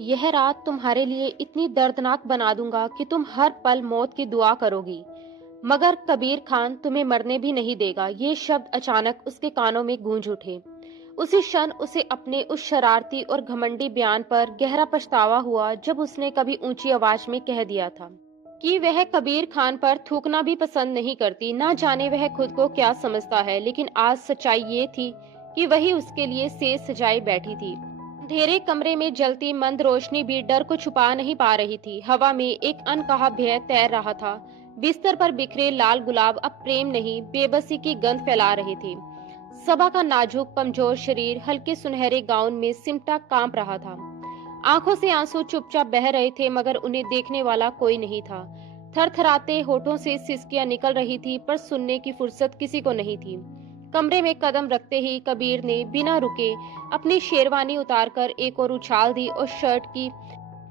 यह रात तुम्हारे लिए इतनी दर्दनाक बना दूंगा कि तुम हर पल मौत की दुआ करोगी। मगर कबीर खान तुम्हें मरने भी नहीं देगा। ये शब्द अचानक उसके कानों में गूंज उठे। उसी क्षण उसे अपने उस शरारती और घमंडी बयान पर गहरा पछतावा हुआ, जब उसने कभी ऊंची आवाज में कह दिया था कि वह कबीर खान पर थूकना भी पसंद नहीं करती। ना जाने वह खुद को क्या समझता है, लेकिन आज सच्चाई ये थी कि वही उसके लिए सेज सजाई बैठी थी। अंधेरे कमरे में जलती मंद रोशनी भी डर को छुपा नहीं पा रही थी। हवा में एक अनकहा भय तैर रहा था। बिस्तर पर बिखरे लाल गुलाब अब प्रेम नहीं, बेबसी की गंध फैला रहे थे। सबा का नाजुक कमजोर शरीर हल्के सुनहरे गाउन में सिमटा कांप रहा था। आंखों से आंसू चुपचाप बह रहे थे, मगर उन्हें देखने वाला कोई नहीं था। थरथराते होठों से सिसकियां निकल रही थी, पर सुनने की फुर्सत किसी को नहीं थी। कमरे में कदम रखते ही कबीर ने बिना रुके अपनी शेरवानी उतारकर एक और उछाल दी और शर्ट की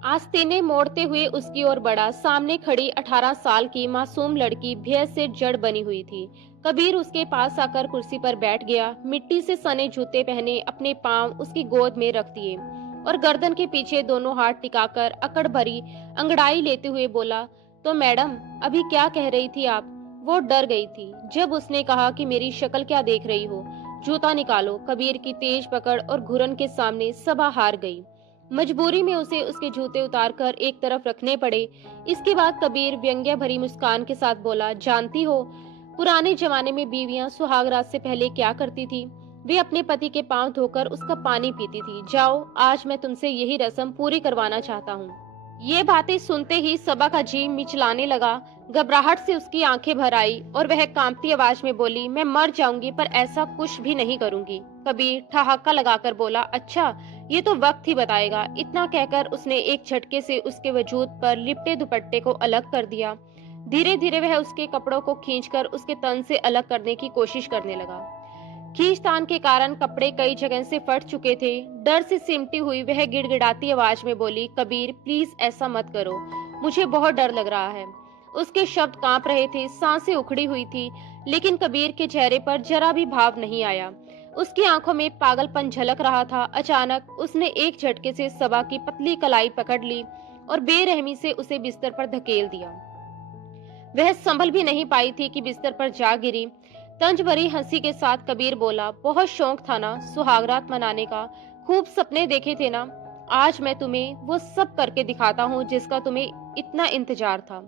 आस्तीनें मोड़ते हुए उसकी ओर बढ़ा। सामने खड़ी 18 साल की मासूम लड़की भय से जड़ बनी हुई थी। कबीर उसके पास आकर कुर्सी पर बैठ गया। मिट्टी से सने जूते पहने अपने पांव उसकी गोद में रख दिए और गर्दन के पीछे दोनों हाथ टिकाकर अकड़ भरी अंगड़ाई लेते हुए बोला, तो मैडम, अभी क्या कह रही थी आप? वो डर गई थी जब उसने कहा कि मेरी शक्ल क्या देख रही हो, जूता निकालो। कबीर की तेज पकड़ और घुरन के सामने सबा हार गई। मजबूरी में उसे उसके जूते उतारकर एक तरफ रखने पड़े। इसके बाद कबीर व्यंग्य भरी मुस्कान के साथ बोला, जानती हो पुराने जमाने में बीवियां सुहागरात से पहले क्या करती थी? वे अपने पति के पांव धोकर उसका पानी पीती थी। जाओ, आज मैं तुमसे यही रस्म पूरी करवाना चाहता हूँ। ये बातें सुनते ही सबा का जी मिचलाने लगा। घबराहट से उसकी आंखें भर आई और वह कांपती आवाज में बोली, मैं मर जाऊंगी पर ऐसा कुछ भी नहीं करूंगी। कबीर ठहाका लगाकर बोला, अच्छा, ये तो वक्त ही बताएगा। इतना कहकर उसने एक झटके से उसके वजूद पर लिपटे दुपट्टे को अलग कर दिया। धीरे धीरे वह उसके कपड़ों को खींचकर उसके तन से अलग करने की कोशिश करने लगा। खींचतान के कारण कपड़े कई जगह से फट चुके थे। डर से सिमटी हुई वह गिड़गिड़ाती आवाज में बोली, कबीर प्लीज ऐसा मत करो, मुझे बहुत डर लग रहा है। उसके शब्द कांप रहे थे, सांसें उखड़ी हुई थी, लेकिन कबीर के चेहरे पर जरा भी भाव नहीं आया। उसकी आंखों में पागलपन झलक रहा था। अचानक उसने एक झटके से सबा की पतली कलाई पकड़ ली और बेरहमी से उसे बिस्तर पर धकेल दिया। वह संभल भी नहीं पाई थी कि बिस्तर पर जा गिरी। तंज भरी हंसी के साथ कबीर बोला, बहुत शौक था ना सुहागरात मनाने का? खूब सपने देखे थे ना? आज मैं तुम्हें वो सब करके दिखाता हूँ जिसका तुम्हें इतना इंतजार था।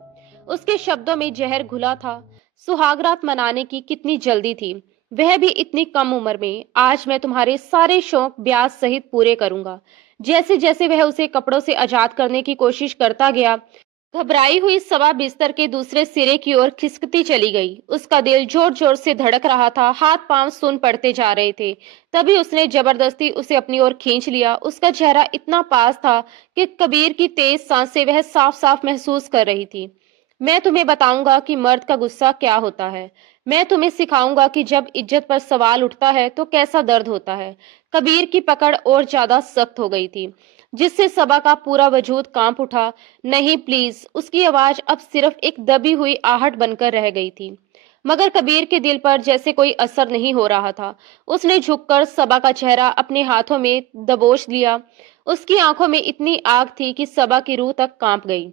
उसके शब्दों में जहर घुला था। सुहागरात मनाने की कितनी जल्दी थी, वह भी इतनी कम उम्र में। आज मैं तुम्हारे सारे शौक ब्याज सहित पूरे करूंगा। जैसे जैसे वह उसे कपड़ों से आजाद करने की कोशिश करता गया, घबराई हुई सबा बिस्तर के दूसरे सिरे की ओर खिसकती चली गई। उसका दिल जोर जोर से धड़क रहा था, हाथ पांव सुन पड़ते जा रहे थे। तभी उसने जबरदस्ती उसे अपनी ओर खींच लिया। उसका चेहरा इतना पास था कि कबीर की तेज सांसें वह साफ साफ महसूस कर रही थी। मैं तुम्हें बताऊंगा कि मर्द का गुस्सा क्या होता है। मैं तुम्हें सिखाऊंगा कि जब इज्जत पर सवाल उठता है तो कैसा दर्द होता है। कबीर की पकड़ और ज्यादा सख्त हो गई थी, जिससे सबा का पूरा वजूद कांप उठा। नहीं प्लीज, उसकी आवाज अब सिर्फ एक दबी हुई आहट बनकर रह गई थी। मगर कबीर के दिल पर जैसे कोई असर नहीं हो रहा था। उसने झुककर सबा का चेहरा अपने हाथों में दबोच लिया। उसकी आंखों में इतनी आग थी कि सबा की रूह तक कांप गई।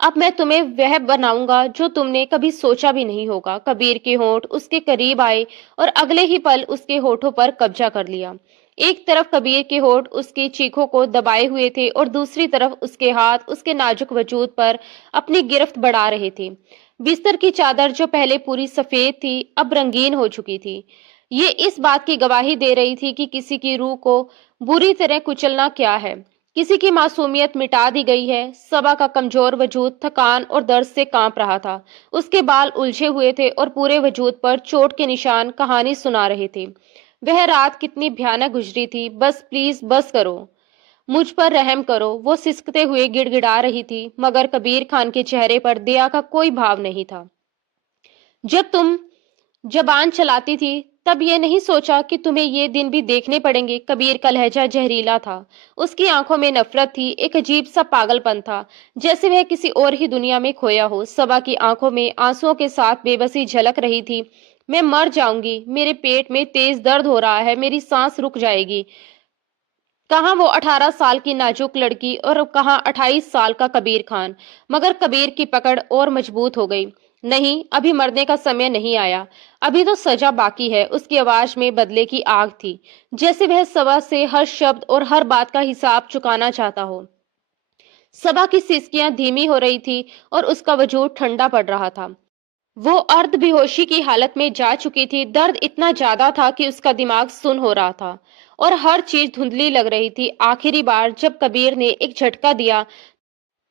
अब मैं तुम्हें वह बनाऊंगा जो तुमने कभी सोचा भी नहीं होगा। कबीर के होंठ उसके करीब आए और अगले ही पल उसके होठों पर कब्जा कर लिया। एक तरफ कबीर के होठ उसकी चीखों को दबाए हुए थे और दूसरी तरफ उसके हाथ उसके नाजुक वजूद पर अपनी गिरफ्त बढ़ा रहे थे। बिस्तर की चादर जो पहले पूरी सफेद थी, अब रंगीन हो चुकी थी। ये इस बात की गवाही दे रही थी कि किसी की रूह को बुरी तरह कुचलना क्या है। किसी की मासूमियत मिटा दी गई है। सबा का कमजोर वजूद थकान और दर्द से कांप रहा था। उसके बाल उलझे हुए थे और पूरे वजूद पर चोट के निशान कहानी सुना रहे थे। वह रात कितनी भयानक गुजरी थी। बस प्लीज, बस करो, मुझ पर रहम करो, वो सिसकते हुए गिड़गिड़ा रही थी। मगर कबीर खान के चेहरे पर दया का कोई भाव नहीं था। जब तुम जबान चलाती थी, तब ये नहीं सोचा कि तुम्हें ये दिन भी देखने पड़ेंगे। कबीर का लहजा जहरीला था। उसकी आंखों में नफरत थी, एक अजीब सा पागलपन था, जैसे वह किसी और ही दुनिया में खोया हो। सबा की आंखों में आंसुओं के साथ बेबसी झलक रही थी। मैं मर जाऊंगी, मेरे पेट में तेज दर्द हो रहा है, मेरी सांस रुक जाएगी। कहाँ वो 18 साल की नाजुक लड़की और कहाँ 28 साल का कबीर खान। मगर कबीर की पकड़ और मजबूत हो गई। नहीं, अभी मरने का समय नहीं आया। अभी तो सजा बाकी है। उसकी आवाज में बदले की आग थी, जैसे वह सभा से हर शब्द और हर बात का हिसाब चुकाना चाहता हो। सभा की सिसकियां धीमी हो रही थी और उसका वजूद ठंडा पड़ रहा था। वो अर्ध बेहोशी की हालत में जा चुकी थी। दर्द इतना ज्यादा था कि उसका दिमाग सुन्न हो रहा था और हर चीज धुंधली लग रही थी। आखिरी बार जब कबीर ने एक झटका दिया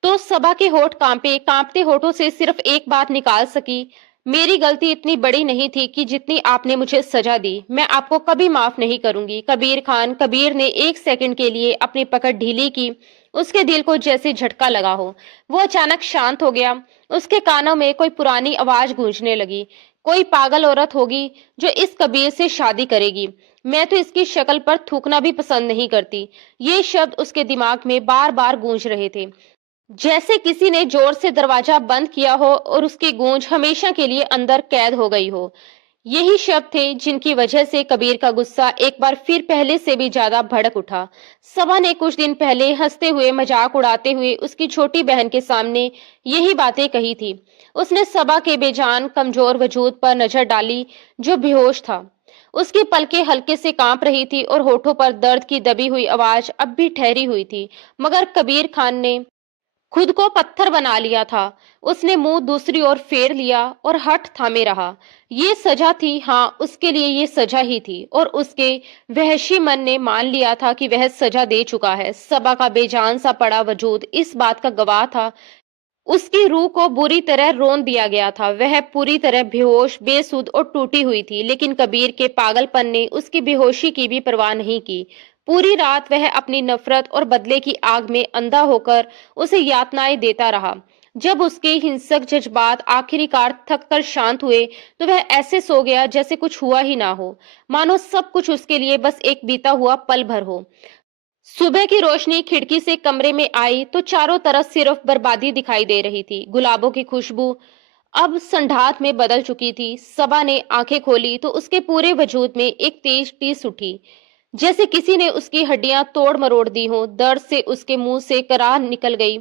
तो सबा के होठ कांपे। कांपते होठों से सिर्फ एक बात निकाल सकी, मेरी गलती इतनी बड़ी नहीं थी कि जितनी आपने मुझे सजा दी। मैं आपको कभी माफ नहीं करूंगी कबीर खान। कबीर ने एक सेकंड के लिए अपनी पकड़ ढीली की। उसके दिल को जैसे झटका लगा हो। वो अचानक शांत हो गया। उसके कानों में कोई पुरानी आवाज गूंजने लगी। कोई पागल औरत होगी जो इस कबीर से शादी करेगी। मैं तो इसकी शक्ल पर थूकना भी पसंद नहीं करती। ये शब्द उसके दिमाग में बार बार गूंज रहे थे, जैसे किसी ने जोर से दरवाजा बंद किया हो और उसकी गूंज हमेशा के लिए अंदर कैद हो गई हो। यही शब्द थे जिनकी वजह से कबीर का गुस्सा एक बार फिर पहले से भी ज्यादा भड़क उठा। सबा ने कुछ दिन पहले हंसते हुए मजाक उड़ाते हुए उसकी छोटी बहन के सामने यही बातें कही थी। उसने सबा के बेजान कमजोर वजूद पर नजर डाली, जो बेहोश था। उसकी पलकें हल्के से कांप रही थी और होठों पर दर्द की दबी हुई आवाज अब भी ठहरी हुई थी। मगर कबीर खान ने खुद को पत्थर बना लिया था। उसने मुंह दूसरी ओर फेर लिया और हठ थामे रहा। ये सजा थी, हाँ, उसके लिए ये सजा ही थी और उसके वहशी मन ने मान लिया था कि वह सजा दे चुका है। सबा का बेजान सा पड़ा वजूद इस बात का गवाह था। उसकी रूह को बुरी तरह रोन दिया गया था। वह पूरी तरह बेहोश, बेसुध और टूटी हुई थी। लेकिन कबीर के पागलपन ने उसकी बेहोशी की भी परवाह नहीं की। पूरी रात वह अपनी नफरत और बदले की आग में अंधा होकर उसे यातनाएं देता रहा। जब उसके हिंसक जज्बात आखिरकार थक कर शांत हुए तो वह ऐसे सो गया जैसे कुछ हुआ ही ना हो, मानो सब कुछ उसके लिए बस एक बीता हुआ पल भर हो। सुबह की रोशनी खिड़की से कमरे में आई तो चारों तरफ सिर्फ बर्बादी दिखाई दे रही थी। गुलाबों की खुशबू अब संढ़ात में बदल चुकी थी। सबा ने आंखें खोली तो उसके पूरे वजूद में एक तेज टीस उठी, जैसे किसी ने उसकी हड्डियां तोड़ मरोड़ दी हों। दर्द से उसके मुंह से कराह निकल गई।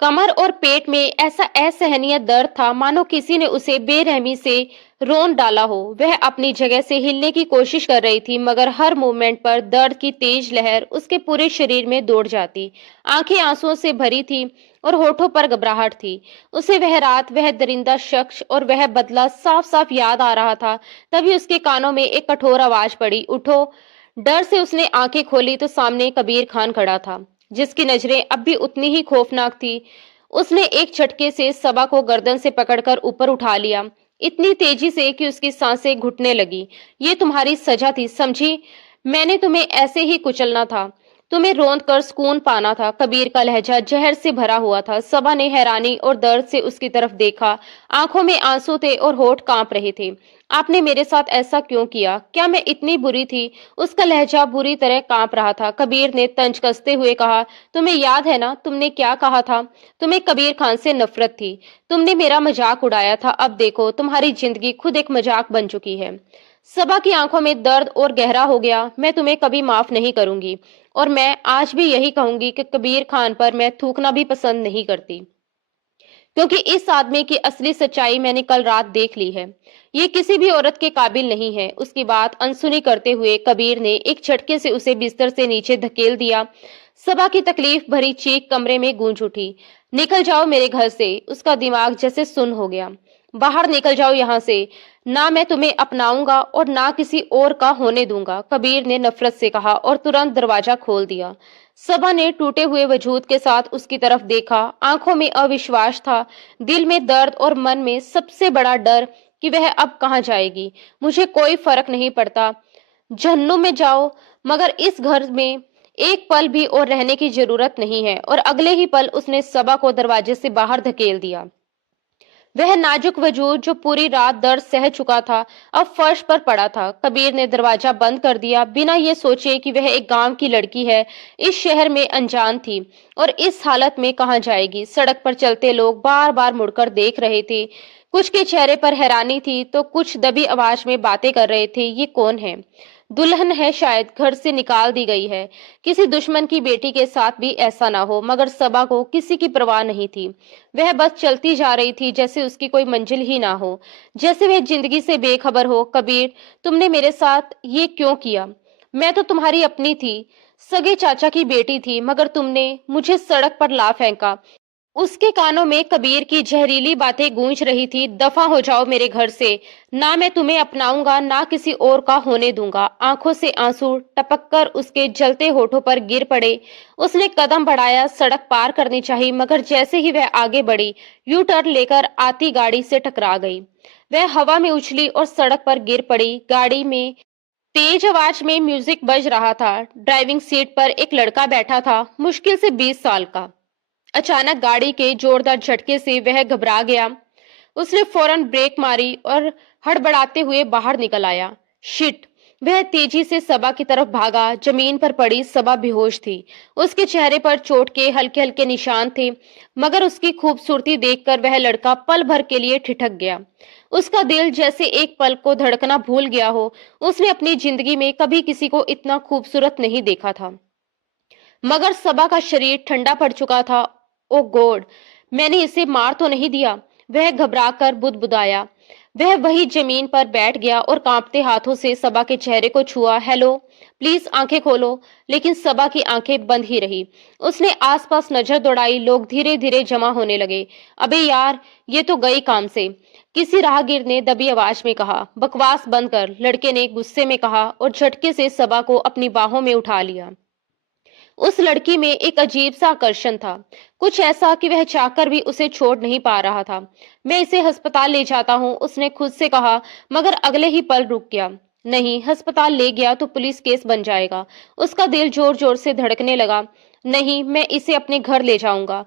कमर और पेट में ऐसा असहनीय दर्द था मानो किसी ने उसे बेरहमी से रोन डाला हो। वह अपनी जगह से हिलने की कोशिश कर रही थी, मगर हर मूवमेंट पर दर्द की तेज लहर उसके पूरे शरीर में दौड़ जाती। आंखें आंसुओं से भरी थी और होठों पर घबराहट थी। उसे वह रात, वह दरिंदा शख्स और वह बदला साफ साफ याद आ रहा था। तभी उसके कानों में एक कठोर आवाज पड़ी, उठो। डर से उसने आंखें खोली तो सामने कबीर खान खड़ा था, जिसकी नजरें अब भी उतनी ही खौफनाक थी। उसने एक झटके से सबा को गर्दन से पकड़कर ऊपर उठा लिया, इतनी तेजी से कि उसकी सांसें घुटने लगी। ये तुम्हारी सजा थी, समझी? मैंने तुम्हें ऐसे ही कुचलना था, तुम्हें रौंद कर सुकून पाना था। कबीर का लहजा जहर से भरा हुआ था। सबा ने हैरानी और दर्द से उसकी तरफ देखा। आंखों में आंसू थे और होठ कांप रहे थे। आपने मेरे साथ ऐसा क्यों किया? क्या मैं इतनी बुरी थी? उसका लहजा बुरी तरह कांप रहा था। कबीर ने तंज कसते हुए कहा, तुम्हें याद है ना तुमने क्या कहा था? तुम्हें कबीर खान से नफरत थी। तुमने मेरा मजाक उड़ाया था। अब देखो, तुम्हारी जिंदगी खुद एक मजाक बन चुकी है। सबा की आंखों में दर्द और गहरा हो गया। मैं तुम्हें कभी माफ नहीं करूंगी और मैं आज भी यही कहूंगी कि कबीर खान पर मैं थूकना भी पसंद नहीं करती, क्योंकि इस आदमी की असली सच्चाई मैंने कल रात देख ली है। ये किसी भी औरत के काबिल नहीं है। उसकी बात अनसुनी करते हुए कबीर ने एक झटके से उसे बिस्तर से नीचे धकेल दिया। सबा की तकलीफ भरी चीख कमरे में गूंज उठी। निकल जाओ मेरे घर से। उसका दिमाग जैसे सुन्न हो गया। बाहर निकल जाओ यहाँ से। ना मैं तुम्हें अपनाऊंगा और ना किसी और का होने दूंगा, कबीर ने नफरत से कहा और तुरंत दरवाजा खोल दिया। सबा ने टूटे हुए वजूद के साथ उसकी तरफ देखा। आंखों में अविश्वास था, दिल में दर्द और मन में सबसे बड़ा डर कि वह अब कहाँ जाएगी। मुझे कोई फर्क नहीं पड़ता, जहन्नुम में जाओ, मगर इस घर में एक पल भी और रहने की जरूरत नहीं है। और अगले ही पल उसने सबा को दरवाजे से बाहर धकेल दिया। वह नाजुक वजूद जो पूरी रात दर्द सह चुका था, अब फर्श पर पड़ा था। कबीर ने दरवाजा बंद कर दिया, बिना ये सोचे कि वह एक गांव की लड़की है, इस शहर में अनजान थी और इस हालत में कहाँ जाएगी। सड़क पर चलते लोग बार बार मुड़कर देख रहे थे। कुछ के चेहरे पर हैरानी थी तो कुछ दबी आवाज में बातें कर रहे थे, ये कौन है दुल्हन है, शायद घर से निकाल दी गई है। किसी दुश्मन की बेटी के साथ भी ऐसा ना हो, मगर सबा को किसी की परवाह नहीं थी। वह बस चलती जा रही थी, जैसे उसकी कोई मंजिल ही ना हो, जैसे वह जिंदगी से बेखबर हो। कबीर, तुमने मेरे साथ ये क्यों किया? मैं तो तुम्हारी अपनी थी, सगे चाचा की बेटी थी, मगर तुमने मुझे सड़क पर ला फेंका। उसके कानों में कबीर की जहरीली बातें गूंज रही थी। दफा हो जाओ मेरे घर से, ना मैं तुम्हें अपनाऊंगा, ना किसी और का होने दूंगा। आंखों से आंसू टपककर उसके जलते होठों पर गिर पड़े। उसने कदम बढ़ाया, सड़क पार करनी चाहिए, मगर जैसे ही वह आगे बढ़ी, यू टर्न लेकर आती गाड़ी से टकरा गई। वह हवा में उछली और सड़क पर गिर पड़ी। गाड़ी में तेज आवाज में म्यूजिक बज रहा था। ड्राइविंग सीट पर एक लड़का बैठा था, मुश्किल से 20 साल का। अचानक गाड़ी के जोरदार झटके से वह घबरा गया। उसने फौरन ब्रेक मारी और हड़बड़ाते हुए बाहर निकल आया। शिट! वह तेजी से सबा की तरफ भागा। जमीन पर पड़ी सबा बेहोश थी। उसके चेहरे पर चोट के हल्के हल्के निशान थे, मगर उसकी खूबसूरती देखकर वह लड़का पल भर के लिए ठिठक गया। उसका दिल जैसे एक पल को धड़कना भूल गया हो। उसने अपनी जिंदगी में कभी किसी को इतना खूबसूरत नहीं देखा था। मगर सबा का शरीर ठंडा पड़ चुका था। ओ गॉड! मैंने इसे मार तो नहीं दिया? वह घबराकर बुदबुदाया। वह वही जमीन पर बैठ गया और कांपते हाथों से सबा के चेहरे को छुआ। हेलो, प्लीज आंखें खोलो। लेकिन सबा की आंखें बंद ही रही। उसने आसपास नजर दौड़ाई। लोग धीरे धीरे जमा होने लगे। अबे यार, ये तो गई काम से, किसी राहगीर ने दबी आवाज में कहा। बकवास बंद कर, लड़के ने गुस्से में कहा और झटके से सबा को अपनी बाहों में उठा लिया। उस लड़की में एक अजीब सा आकर्षण था, कुछ ऐसा कि वह चाहकर भी उसे छोड़ नहीं पा रहा था। मैं इसे अस्पताल ले जाता हूँ, उसने खुद से कहा, मगर अगले ही पल रुक गया। नहीं, अस्पताल ले गया तो पुलिस केस बन जाएगा। उसका दिल जोर जोर से धड़कने लगा। नहीं, मैं इसे अपने घर ले जाऊंगा।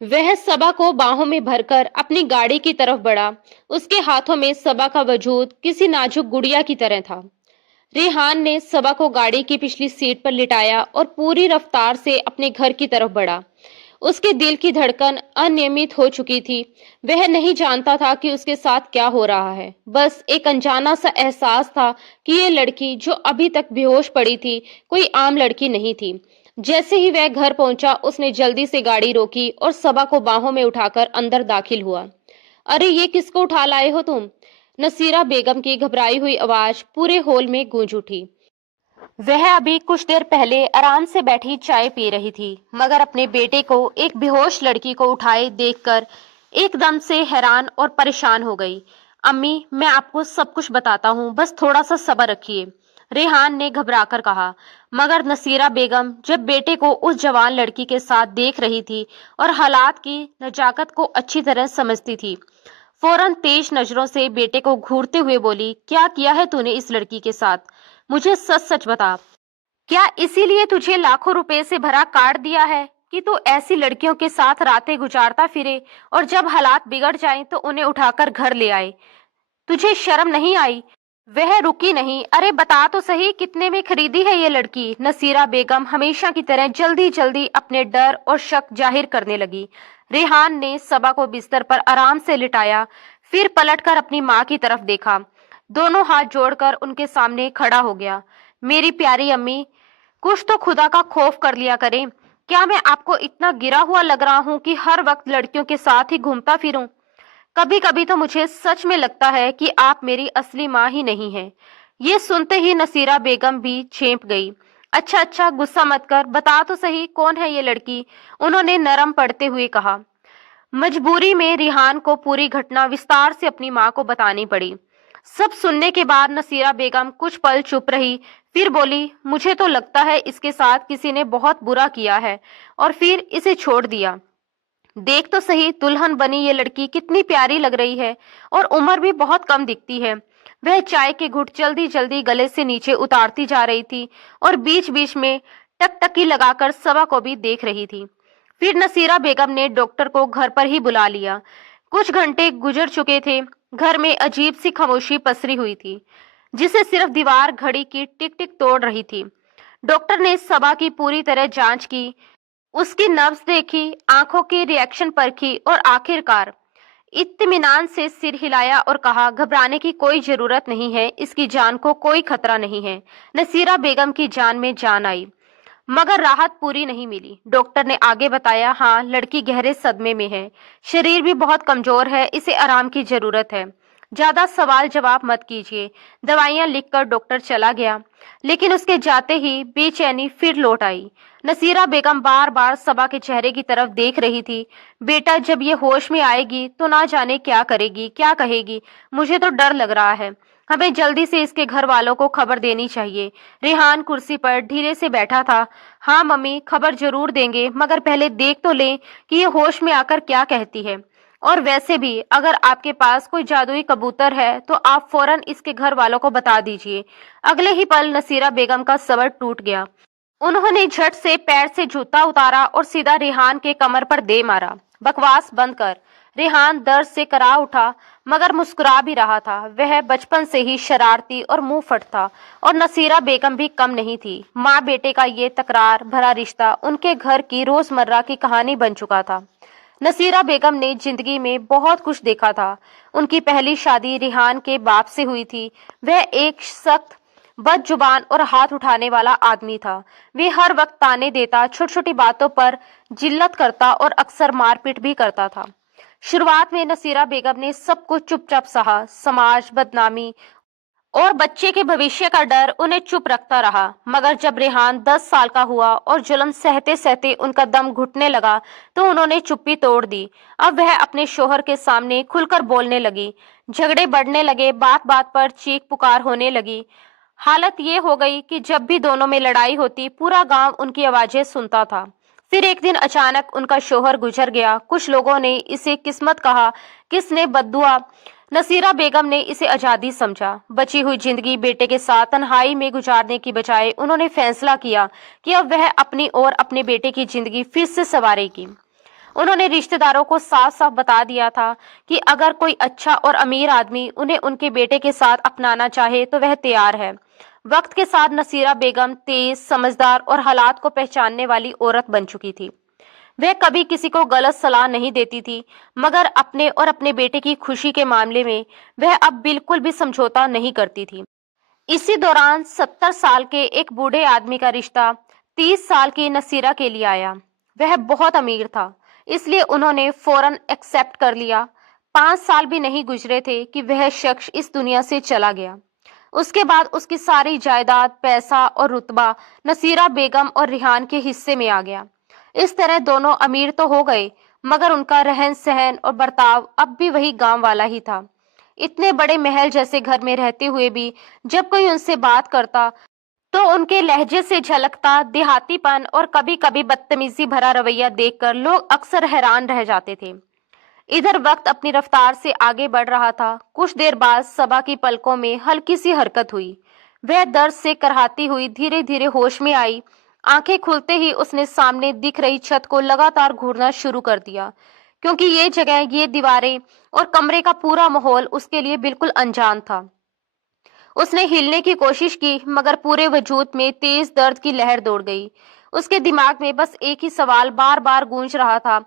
वह सबा को बाहों में भरकर अपनी गाड़ी की तरफ बढ़ा। उसके हाथों में सबा का वजूद किसी नाजुक गुड़िया की तरह था। रेहान ने सबा को गाड़ी की पिछली सीट पर लिटाया और पूरी रफ्तार से अपने घर की तरफ बढ़ा। उसके दिल की धड़कन अनियमित हो चुकी थी। वह नहीं जानता था कि उसके साथ क्या हो रहा है। बस एक अनजाना सा एहसास था कि ये लड़की जो अभी तक बेहोश पड़ी थी, कोई आम लड़की नहीं थी। जैसे ही वह घर पहुंचा, उसने जल्दी से गाड़ी रोकी और सबा को बाहों में उठाकर अंदर दाखिल हुआ। अरे, ये किसको उठा लाए हो तुम? नसीरा बेगम की घबराई हुई आवाज पूरे हॉल में गूंज उठी। वह अभी कुछ देर पहले आराम से बैठी चाय पी रही थी, मगर अपने बेटे को एक बेहोश लड़की को उठाए देखकर एकदम से हैरान और परेशान हो गई। अम्मी, मैं आपको सब कुछ बताता हूँ, बस थोड़ा सा सब्र रखिए, रेहान ने घबराकर कहा। मगर नसीरा बेगम जब बेटे को उस जवान लड़की के साथ देख रही थी और हालात की नजाकत को अच्छी तरह समझती थी, फौरन तेज नजरों से बेटे को घूरते हुए बोली, क्या किया है तूने इस लड़की के साथ? मुझे सच सच बता। क्या इसीलिए तुझे लाखों रुपए से भरा कार्ड दिया है कि तू ऐसी लड़कियों के साथ रातें गुजारता फिरे और जब हालात बिगड़ जाएं तो उन्हें उठाकर घर ले आए? तुझे शर्म नहीं आई? वह रुकी नहीं। अरे बता तो सही, कितने में खरीदी है ये लड़की? नसीरा बेगम हमेशा की तरह जल्दी जल्दी अपने डर और शक जाहिर करने लगी। रेहान ने सबा को बिस्तर पर आराम से लिटाया, फिर पलटकर अपनी माँ की तरफ देखा। दोनों हाथ जोड़कर उनके सामने खड़ा हो गया। मेरी प्यारी अम्मी, कुछ तो खुदा का खौफ कर लिया करें। क्या मैं आपको इतना गिरा हुआ लग रहा हूँ कि हर वक्त लड़कियों के साथ ही घूमता फिरूं? कभी कभी तो मुझे सच में लगता है कि आप मेरी असली माँ ही नहीं हैं। ये सुनते ही नसीरा बेगम भी चेंप गई। अच्छा अच्छा, गुस्सा मत कर, बता तो सही, कौन है ये लड़की? उन्होंने नरम पड़ते हुए कहा। मजबूरी में रिहान को पूरी घटना विस्तार से अपनी माँ को बतानी पड़ी। सब सुनने के बाद नसीरा बेगम कुछ पल चुप रही, फिर बोली, मुझे तो लगता है इसके साथ किसी ने बहुत बुरा किया है और फिर इसे छोड़ दिया। देख तो सही, दुल्हन बनी ये लड़की कितनी प्यारी लग रही है और उम्र भी बहुत कम दिखती है। वह चाय के घुट जल्दी जल्दी गले से नीचे उतारती जा रही थी और बीच बीच में टकटकी लगाकर सबा को भी देख रही थी। फिर नसीरा बेगम ने डॉक्टर को घर पर ही बुला लिया। कुछ घंटे गुजर चुके थे। घर में अजीब सी खामोशी पसरी हुई थी, जिसे सिर्फ दीवार घड़ी की टिक टिक तोड़ रही थी। डॉक्टर ने सबा की पूरी तरह जांच की, उसकी नब्ज देखी, आंखों की रिएक्शन परखी और आखिरकार इत्मीनान से सिर हिलाया और कहा, घबराने की कोई जरूरत नहीं है, इसकी जान को कोई खतरा नहीं है। नसीरा बेगम की जान में जान आई, मगर राहत पूरी नहीं मिली। डॉक्टर ने आगे बताया, हाँ, लड़की गहरे सदमे में है, शरीर भी बहुत कमजोर है, इसे आराम की जरूरत है। ज्यादा सवाल जवाब मत कीजिए। दवाइयां लिखकर डॉक्टर चला गया, लेकिन उसके जाते ही बेचैनी फिर लौट आई। नसीरा बेगम बार बार सबा के चेहरे की तरफ देख रही थी। बेटा, जब ये होश में आएगी तो ना जाने क्या करेगी, क्या कहेगी। मुझे तो डर लग रहा है। हमें जल्दी से इसके घर वालों को खबर देनी चाहिए। रेहान कुर्सी पर धीरे से बैठा था। हाँ मम्मी, खबर जरूर देंगे, मगर पहले देख तो लें कि ये होश में आकर क्या कहती है। और वैसे भी अगर आपके पास कोई जादुई कबूतर है तो आप फौरन इसके घर वालों को बता दीजिए। अगले ही पल नसीरा बेगम का सबर टूट गया। उन्होंने झट से पैर से जूता उतारा और सीधा रेहान के कमर पर दे मारा। बकवास बंद कर। रेहान दर्द से करा उठा, मगर मुस्कुरा भी रहा था। वह बचपन से ही शरारती और मुंह फट था, और नसीरा बेगम भी कम नहीं थी। माँ बेटे का ये तकरार भरा रिश्ता उनके घर की रोजमर्रा की कहानी बन चुका था। नसीरा बेगम ने जिंदगी में बहुत कुछ देखा था। उनकी पहली शादी रेहान के बाप से हुई थी। वह एक सख्त, बदजुबान और हाथ उठाने वाला आदमी था। वे हर वक्त ताने देता, छोटी छोटी बातों पर जिल्लत करता और अक्सर मारपीट भी करता था। शुरुआत में नसीरा बेगम ने सब कुछ चुपचाप सहा। समाज, बदनामी और बच्चे के भविष्य का डर उन्हें चुप रखता रहा। मगर जब रेहान 10 साल का हुआ और जुल्म सहते सहते उनका दम घुटने लगा, तो उन्होंने चुप्पी तोड़ दी। अब वह अपने शोहर के सामने खुलकर बोलने लगी। झगड़े बढ़ने लगे, बात बात पर चीख पुकार होने लगी। हालत ये हो गई कि जब भी दोनों में लड़ाई होती, पूरा गांव उनकी आवाजें सुनता था। फिर एक दिन अचानक उनका शोहर गुजर गया। कुछ लोगों ने इसे किस्मत कहा, किसने बद्दुआ। नसीरा बेगम ने इसे आजादी समझा। बची हुई जिंदगी बेटे के साथ तन्हाई में गुजारने की बजाय उन्होंने फैसला किया कि अब वह अपनी और अपने बेटे की जिंदगी फिर से संवारेगी। उन्होंने रिश्तेदारों को साफ साफ बता दिया था कि अगर कोई अच्छा और अमीर आदमी उन्हें उनके बेटे के साथ अपनाना चाहे तो वह तैयार है। वक्त के साथ नसीरा बेगम तेज, समझदार और हालात को पहचानने वाली औरत बन चुकी थी। वह कभी किसी को गलत सलाह नहीं देती थी, मगर अपने और अपने बेटे की खुशी के मामले में वह अब बिल्कुल भी समझौता नहीं करती थी। इसी दौरान 70 साल के एक बूढ़े आदमी का रिश्ता 30 साल की नसीरा के लिए आया। वह बहुत अमीर था, इसलिए उन्होंने फौरन एक्सेप्ट कर लिया। 5 साल भी नहीं गुजरे थे कि वह शख्स इस दुनिया से चला गया। उसके बाद उसकी सारी जायदाद, पैसा और रुतबा नसीरा बेगम और रिहान के हिस्से में आ गया। इस तरह दोनों अमीर तो हो गए, मगर उनका रहन सहन और बर्ताव अब भी वही गांव वाला ही था। इतने बड़े महल जैसे घर में रहते हुए भी जब कोई उनसे बात करता तो उनके लहजे से झलकता देहातीपन और कभी कभी बदतमीजी भरा रवैया देखकर लोग अक्सर हैरान रह जाते थे। इधर वक्त अपनी रफ्तार से आगे बढ़ रहा था। कुछ देर बाद सबा की पलकों में हल्की सी हरकत हुई। वह दर्द से करहाती हुई धीरे धीरे होश में आई। आंखें खुलते ही उसने सामने दिख रही छत को लगातार घूरना शुरू कर दिया, क्योंकि ये जगह, ये दीवारें और कमरे का पूरा माहौल उसके लिए बिल्कुल अनजान था। उसने हिलने की कोशिश की, मगर पूरे वजूद में तेज दर्द की लहर दौड़ गई। उसके दिमाग में बस एक ही सवाल बार बार गूंज रहा था,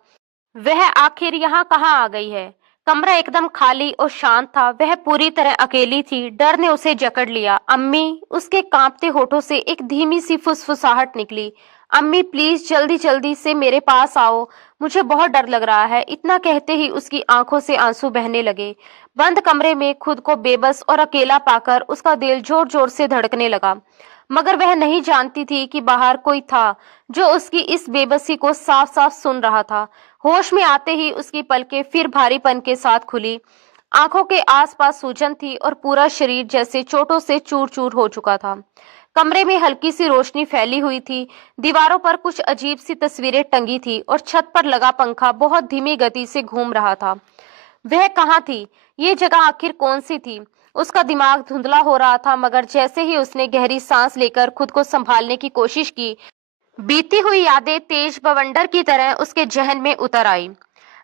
वह आखिर यहाँ कहाँ आ गई है। कमरा एकदम खाली और शांत था। वह पूरी तरह अकेली थी। डर ने उसे जकड़ लिया। अम्मी, उसके कांपते होठों से एक धीमी सी फुसफुसाहट निकली। अम्मी प्लीज जल्दी जल्दी से मेरे पास आओ, मुझे बहुत डर लग रहा है। इतना कहते ही उसकी आंखों से आंसू बहने लगे। बंद कमरे में खुद को बेबस और अकेला पाकर उसका दिल जोर जोर से धड़कने लगा, मगर वह नहीं जानती थी कि बाहर कोई था जो उसकी इस बेबसी को साफ साफ सुन रहा था। होश में आते ही उसकी पलकें फिर भारीपन के साथ खुली। आंखों के आसपास सूजन थी और पूरा शरीर जैसे चोटों से चूर चूर हो चुका था। कमरे में हल्की सी रोशनी फैली हुई थी। दीवारों पर कुछ अजीब सी तस्वीरें टंगी थी और छत पर लगा पंखा बहुत धीमी गति से घूम रहा था। वह कहाँ थी? ये जगह आखिर कौन सी थी? उसका दिमाग धुंधला हो रहा था, मगर जैसे ही उसने गहरी सांस लेकर खुद को संभालने की कोशिश की, बीती हुई यादें तेज बवंडर की तरह उसके जहन में उतर आई।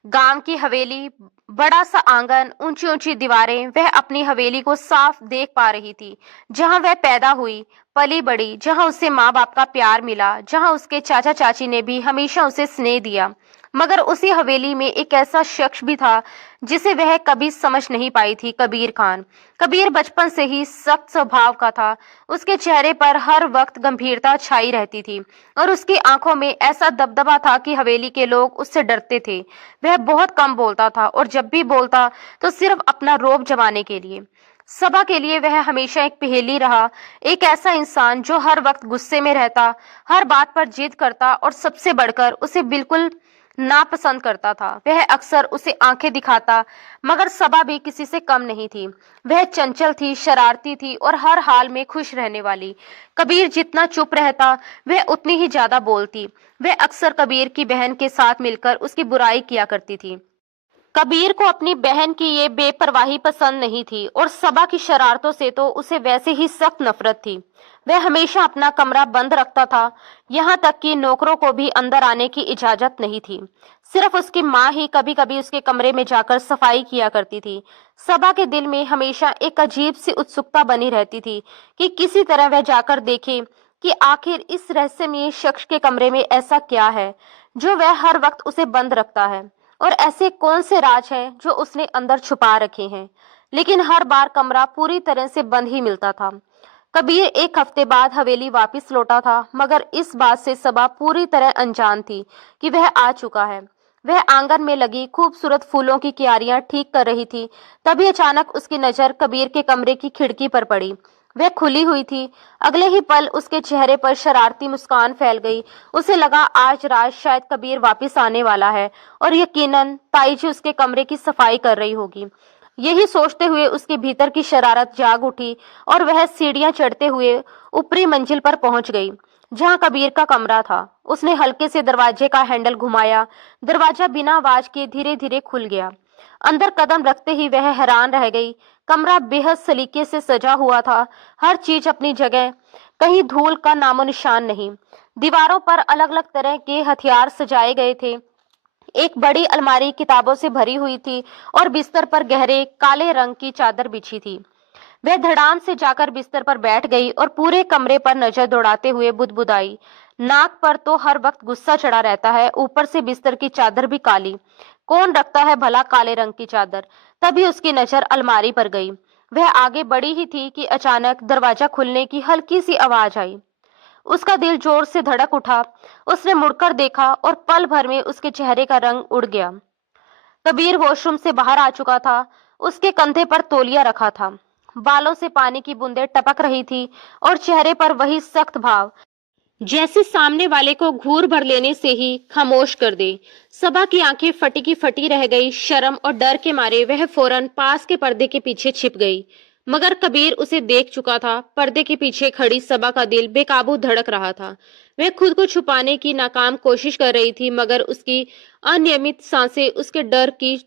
गांव की हवेली, बड़ा सा आंगन, ऊंची ऊंची दीवारें। वह अपनी हवेली को साफ देख पा रही थी, जहां वह पैदा हुई, पली बड़ी, जहां उसे माँ बाप का प्यार मिला, जहां उसके चाचा चाची ने भी हमेशा उसे स्नेह दिया। मगर उसी हवेली में एक ऐसा शख्स भी था जिसे वह कभी समझ नहीं पाई थी, कबीर खान। कबीर बचपन से ही सख्त स्वभाव का था। उसके चेहरे पर हर वक्त गंभीरता छाई रहती थी और उसकी आंखों में ऐसा दबदबा था कि हवेली के लोग उससे डरते थे। वह बहुत कम बोलता था और जब भी बोलता तो सिर्फ अपना रोब जमाने के लिए। सबा के लिए वह हमेशा एक पहेली रहा, एक ऐसा इंसान जो हर वक्त गुस्से में रहता, हर बात पर जिद करता और सबसे बढ़कर उसे बिल्कुल नापसंद करता था। वह अक्सर उसे आंखें दिखाता, मगर सबा भी किसी से कम नहीं थी। वह चंचल थी, शरारती थी और हर हाल में खुश रहने वाली। कबीर जितना चुप रहता, वह उतनी ही ज्यादा बोलती। वह अक्सर कबीर की बहन के साथ मिलकर उसकी बुराई किया करती थी। कबीर को अपनी बहन की ये बेपरवाही पसंद नहीं थी और सबा की शरारतों से तो उसे वैसे ही सख्त नफरत थी। वह हमेशा अपना कमरा बंद रखता था, यहाँ तक कि नौकरों को भी अंदर आने की इजाजत नहीं थी। सिर्फ उसकी माँ ही कभी कभी उसके कमरे में जाकर सफाई किया करती थी। सबा के दिल में हमेशा एक अजीब सी उत्सुकता बनी रहती थी कि किसी तरह वह जाकर देखे कि आखिर इस रहस्यमय शख्स के कमरे में ऐसा क्या है जो वह हर वक्त उसे बंद रखता है, और ऐसे कौन से राज हैं जो उसने अंदर छुपा रखे हैं। लेकिन हर बार कमरा पूरी तरह से बंद ही मिलता था। कबीर एक हफ्ते बाद हवेली वापस लौटा था, मगर इस बात से सबा पूरी तरह अनजान थी कि वह आ चुका है। वह आंगन में लगी खूबसूरत फूलों की क्यारियां ठीक कर रही थी। तभी अचानक उसकी नजर कबीर के कमरे की खिड़की पर पड़ी। वह खुली हुई थी। अगले ही पल उसके चेहरे पर शरारती मुस्कान फैल गई। उसे लगा आज रात शायद कबीर वापस आने वाला है और यकीनन ताई जी उसके कमरे की सफाई कर रही होगी। यही सोचते हुए उसके भीतर की शरारत जाग उठी और वह सीढ़ियां चढ़ते हुए ऊपरी मंजिल पर पहुंच गई, जहां कबीर का कमरा था। उसने हल्के से दरवाजे का हैंडल घुमाया। दरवाजा बिना आवाज के धीरे धीरे खुल गया। अंदर कदम रखते ही वह हैरान रह गई। कमरा बेहद सलीके से सजा हुआ था, हर चीज अपनी जगह, कहीं धूल का नामो निशान नहीं। दीवारों पर अलग अलग तरह के हथियार सजाए गए थे। एक बड़ी अलमारी किताबों से भरी हुई थी और बिस्तर पर गहरे काले रंग की चादर बिछी थी। वह धड़ाम से जाकर बिस्तर पर बैठ गई और पूरे कमरे पर नजर दौड़ाते हुए बुदबुदाई, नाक पर तो हर वक्त गुस्सा चढ़ा रहता है, ऊपर से बिस्तर की चादर भी काली। कौन रखता है भला काले रंग की चादर। तभी उसकी नजर अलमारी पर गई। वह आगे बढ़ी ही थी कि अचानक दरवाजा खुलने की हल्की सी आवाज आई। उसका दिल जोर से धड़क उठा। उसने मुड़कर देखा और पल भर में उसके चेहरे का रंग उड़ गया। कबीर वॉशरूम से बाहर आ चुका था। उसके कंधे पर तौलिया रखा था। बालों से पानी की बूंदें टपक रही थी और चेहरे पर वही सख्त भाव, जैसे सामने वाले को घूर भर लेने से ही खामोश कर दे। सबा की आंखें फटी की फटी रह गई। शर्म और डर के मारे वह फौरन पास के पर्दे के पीछे छिप गई। मगर कबीर उसे देख चुका था। पर्दे के पीछे खड़ी सबा का दिल बेकाबू धड़क रहा था। वह खुद को छुपाने की नाकाम कोशिश कर रही थी, मगर उसकी अनियमित सांसें उसके डर की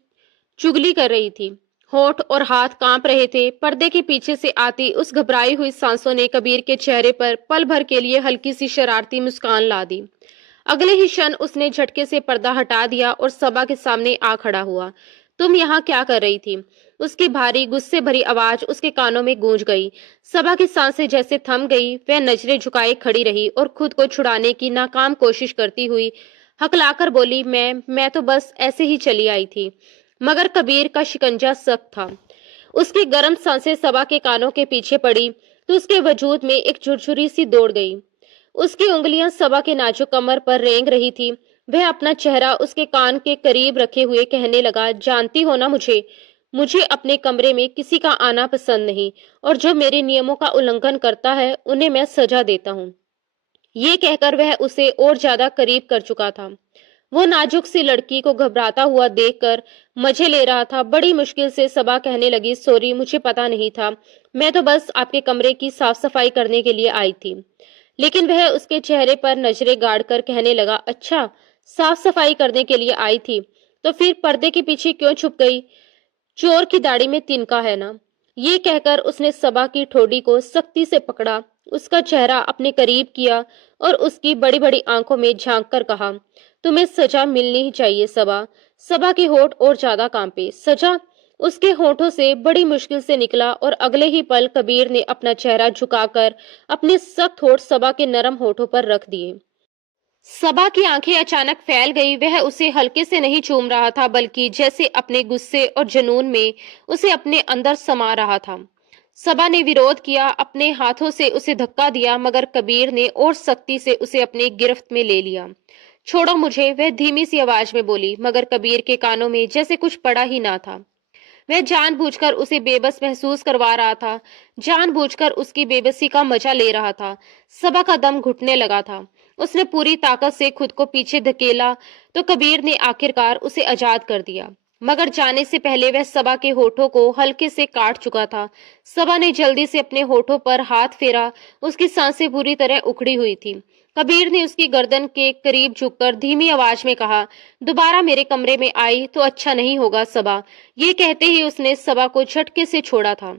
चुगली कर रही थी। होठ और हाथ कांप रहे थे। पर्दे के पीछे से आती उस घबराई हुई सांसों ने कबीर के चेहरे पर पल भर के लिए हल्की सी शरारती मुस्कान ला दी। अगले ही क्षण उसने झटके से पर्दा हटा दिया और सबा के सामने आ खड़ा हुआ। तुम यहाँ क्या कर रही थी? उसकी भारी गुस्से भरी आवाज उसके कानों में गूंज गई। सबा की सांसें जैसे थम गई। वह नजरें झुकाए खड़ी रही और खुद को छुड़ाने की नाकाम कोशिश करती हुई हकलाकर बोली, मैं तो बस ऐसे ही चली आई थी। मगर कबीर का शिकंजा सख्त था। उसकी गर्म सांसें सबा के कानों के पीछे पड़ी तो उसके वजूद में एक झुरझुरी सी दौड़ गई। उसकी उंगलियां सबा के नाजुक कमर पर रेंग रही थी। वह अपना चेहरा उसके कान के करीब रखे हुए कहने लगा, जानती हो ना मुझे मुझे अपने कमरे में किसी का आना पसंद नहीं, और जो मेरे नियमों का उल्लंघन करता है उन्हें मैं सजा देता हूँ। ये कहकर वह उसे और ज्यादा करीब कर चुका था। वो नाजुक सी लड़की को घबराता हुआ देखकर मजे ले रहा था। बड़ी मुश्किल से सबा कहने लगी, सॉरी, मुझे पता नहीं था। मैं तो बस आपके कमरे की साफ सफाई करने के लिए आई थी। लेकिन वह उसके चेहरे पर नजरें गाड़ कर कहने लगा, अच्छा, साफ सफाई करने के लिए आई थी तो फिर पर्दे के पीछे क्यों छुप गई? चोर की दाढ़ी में तिनका है ना? ये कहकर उसने सबा की ठोड़ी को सख्ती से पकड़ा, उसका चेहरा अपने करीब किया और उसकी बड़ी बड़ी आंखों में झांक कर कहा, तुम्हें सजा मिलनी ही चाहिए सबा। सबा के होठ और ज्यादा कांपे। सजा? उसके होठों से बड़ी मुश्किल से निकला और अगले ही पल कबीर ने अपना चेहरा झुकाकर अपने सख्त होठ सबा के नरम होठों पर रख दिए। सबा की आंखें अचानक फैल गई। वह उसे हल्के से नहीं चूम रहा था, बल्कि जैसे अपने गुस्से और जुनून में उसे अपने अंदर समा रहा था। सबा ने विरोध किया, अपने हाथों से उसे धक्का दिया, मगर कबीर ने और सख्ती से उसे अपनी गिरफ्त में ले लिया। छोड़ो मुझे, वह धीमी सी आवाज में बोली, मगर कबीर के कानों में जैसे कुछ पड़ा ही ना था। वह जानबूझकर उसे बेबस महसूस करवा रहा था, जानबूझकर उसकी बेबसी का मजा ले रहा था। सबा का दम घुटने लगा था। उसने पूरी ताकत से खुद को पीछे धकेला तो कबीर ने आखिरकार उसे आजाद कर दिया। मगर जाने से पहले वह सबा के होठों को हल्के से काट चुका था। सबा ने जल्दी से अपने होठों पर हाथ फेरा। उसकी सांसें बुरी तरह उखड़ी हुई थी। कबीर ने उसकी गर्दन के करीब झुककर धीमी आवाज में कहा, दोबारा मेरे कमरे में आई तो अच्छा नहीं होगा सबा। ये कहते ही उसने सबा को झटके से छोड़ा था।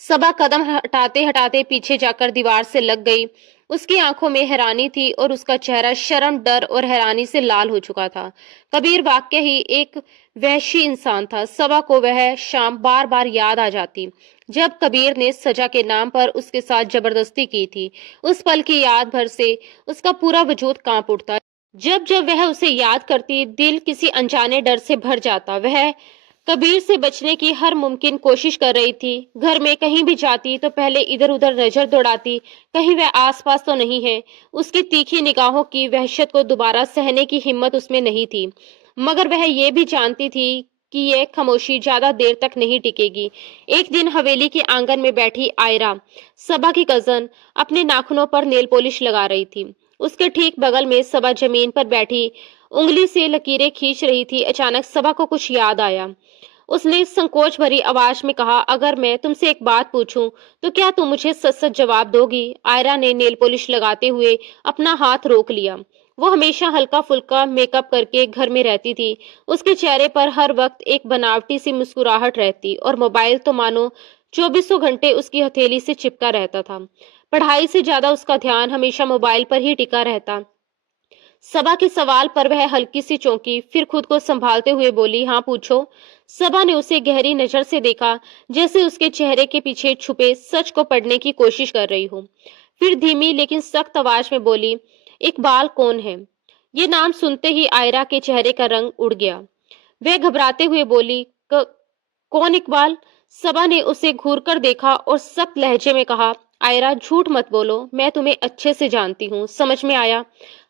सबा कदम हटाते हटाते पीछे जाकर दीवार से लग गई। उसकी आंखों में हैरानी थी और उसका चेहरा शर्म, डर और हैरानी से लाल हो चुका था। कबीर वाकई ही एक वहशी इंसान था। सबा को वह शाम बार बार याद आ जाती जब कबीर ने सजा के नाम पर उसके साथ जबरदस्ती की थी। उस पल की याद भर से उसका पूरा वजूद कांप उठता। जब जब वह उसे याद करती, दिल किसी अनजाने डर से भर जाता। वह कबीर से बचने की हर मुमकिन कोशिश कर रही थी। घर में कहीं भी जाती तो पहले इधर-उधर नजर दौड़ाती, कहीं वह आसपास तो नहीं है। उसकी तीखी निगाहों की वहशत को दोबारा सहने की हिम्मत उसमें नहीं थी। मगर वह ये भी जानती थी कि यह खामोशी ज्यादा देर तक नहीं टिकेगी। एक दिन हवेली के आंगन में बैठी आयरा, सबा की कजन, अपने नाखूनों पर नेल पॉलिश लगा रही थी। उसके ठीक बगल में सबा जमीन पर बैठी उंगली से लकीरें खींच रही थी। अचानक सबा को कुछ याद आया। उसने संकोच भरी आवाज में कहा, अगर मैं तुमसे एक बात पूछूं तो क्या तुम मुझे सच सच जवाब दोगी? आयरा ने नेल पॉलिश लगाते हुए अपना हाथ रोक लिया। वो हमेशा हल्का फुल्का मेकअप करके घर में रहती थी। उसके चेहरे पर हर वक्त एक बनावटी सी मुस्कुराहट रहती और मोबाइल तो मानो चौबीसों घंटे उसकी हथेली से चिपका रहता था। पढ़ाई से ज्यादा उसका ध्यान हमेशा मोबाइल पर ही टिका रहता। सबा के सवाल पर वह हल्की सी चौंकी, फिर खुद को संभालते हुए बोली, हाँ पूछो। सबा ने उसे गहरी नजर से देखा, जैसे उसके चेहरे के पीछे छुपे सच को पढ़ने की कोशिश कर रही हो। फिर धीमी लेकिन सख्त आवाज में बोली, इकबाल कौन है? ये नाम सुनते ही आयरा के चेहरे का रंग उड़ गया। वह घबराते हुए बोली, कौन इकबाल? सबा ने उसे घूरकर देखा और सख्त लहजे में कहा, आयरा झूठ मत बोलो, मैं तुम्हें अच्छे से जानती हूँ, समझ में आया?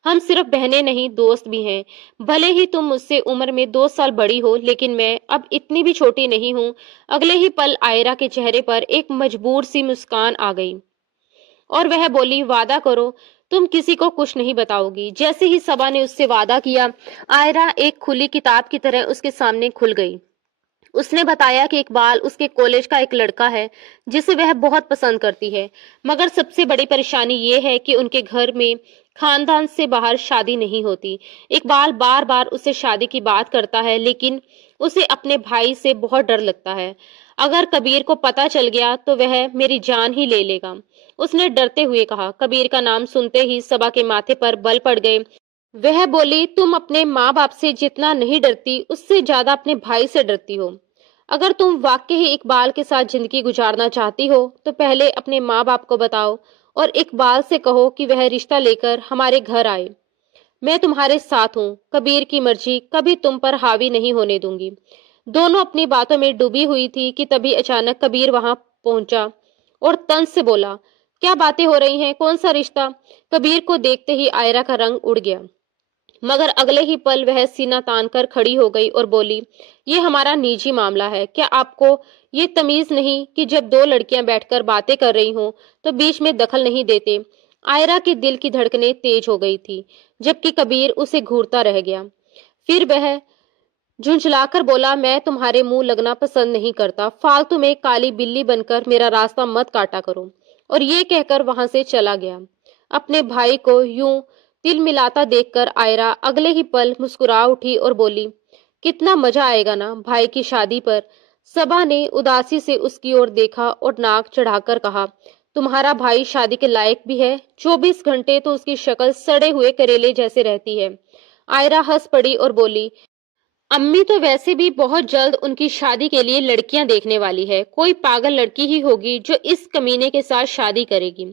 हम सिर्फ बहनें नहीं, दोस्त भी हैं। भले ही तुम मुझसे उम्र में 2 साल बड़ी हो, लेकिन मैं अब इतनी भी छोटी नहीं हूँ। अगले ही पल आयरा के चेहरे पर एक मजबूर सी मुस्कान आ गई और वह बोली, वादा करो तुम किसी को कुछ नहीं बताओगी। जैसे ही सबा ने उससे वादा किया, आयरा एक खुली किताब की तरह उसके सामने खुल गई। उसने बताया कि इकबाल उसके कॉलेज का एक लड़का है जिसे वह बहुत पसंद करती है। मगर सबसे बड़ी परेशानी ये है कि उनके घर में खानदान से बाहर शादी नहीं होती। इकबाल बार बार उससे शादी की बात करता है, लेकिन उसे अपने भाई से बहुत डर लगता है। अगर कबीर को पता चल गया तो वह मेरी जान ही ले लेगा, उसने डरते हुए कहा। कबीर का नाम सुनते ही सबा के माथे पर बल पड़ गए। वह बोली, तुम अपने माँ बाप से जितना नहीं डरती, उससे ज्यादा अपने भाई से डरती हो। अगर तुम वाकई ही इकबाल के साथ जिंदगी गुजारना चाहती हो तो पहले अपने माँ बाप को बताओ और इकबाल से कहो कि वह रिश्ता लेकर हमारे घर आए। मैं तुम्हारे साथ हूँ, कबीर की मर्जी कभी तुम पर हावी नहीं होने दूंगी। दोनों अपनी बातों में डूबी हुई थी कि तभी अचानक कबीर वहां पहुंचा और तंज से बोला, क्या बातें हो रही हैं? कौन सा रिश्ता? कबीर को देखते ही आयरा का रंग उड़ गया, मगर अगले ही पल वह सीना तान कर खड़ी हो गई और बोली, ये हमारा निजी मामला है। क्या आपको ये तमीज नहीं कि जब दो लड़कियां बैठकर बातें कर रही हों तो बीच में दखल नहीं देते? आयरा के दिल की धड़कनें तेज हो गई थी, जबकि कबीर उसे घूरता रह गया। फिर वह झुंझलाकर बोला, मैं तुम्हारे मुंह लगना पसंद नहीं करता, फालतू में काली बिल्ली बनकर मेरा रास्ता मत काटा करो। और ये कहकर वहां से चला गया। अपने भाई को यूं तिल मिलाता देखकर आयरा अगले ही पल मुस्कुरा उठी और बोली, कितना मजा आएगा ना भाई की शादी पर। सबा ने उदासी से उसकी ओर देखा और नाक चढ़ाकर कहा, तुम्हारा भाई शादी के लायक भी है? 24 घंटे तो उसकी शक्ल सड़े हुए करेले जैसे रहती है। आयरा हंस पड़ी और बोली, अम्मी तो वैसे भी बहुत जल्द उनकी शादी के लिए लड़कियां देखने वाली है। कोई पागल लड़की ही होगी जो इस कमीने के साथ शादी करेगी।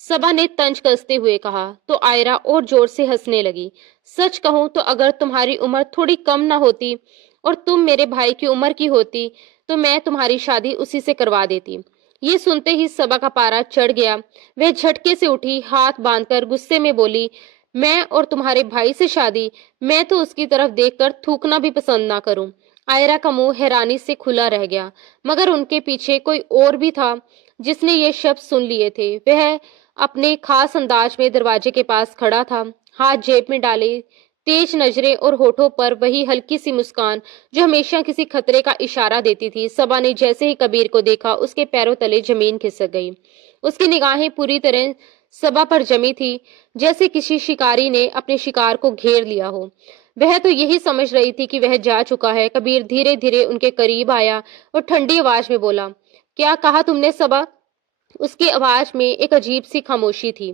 सबा ने तंज कसते हुए कहा तो आयरा और जोर से हंसने लगी। सच कहूं तो अगर तुम्हारी उम्र थोड़ी कम ना होती और तुम मेरे भाई की उम्र की होती तो मैं तुम्हारी शादी उसी से करवा देती। ये सुनते ही सबा का पारा चढ़ गया। वह झटके से उठी, हाथ बांधकर गुस्से में बोली, मैं और तुम्हारे भाई से शादी? मैं तो उसकी तरफ देखकर थूकना भी पसंद ना करूं। आयरा का मुंह हैरानी से खुला रह गया, मगर उनके पीछे कोई और भी था जिसने ये शब्द सुन लिए थे। वह अपने खास अंदाज में दरवाजे के पास खड़ा था, हाथ जेब में डाले, तेज नजरें और होठों पर वही हल्की सी मुस्कान जो हमेशा किसी खतरे का इशारा देती थी। सबा ने जैसे ही कबीर को देखा, उसके पैरों तले जमीन खिसक गई। उसकी निगाहें पूरी तरह सबा पर जमी थी, जैसे किसी शिकारी ने अपने शिकार को घेर लिया हो। वह तो यही समझ रही थी कि वह जा चुका है। कबीर धीरे धीरे उनके करीब आया और ठंडी आवाज में बोला, क्या कहा तुमने सबा? उसकी आवाज में एक अजीब सी खामोशी थी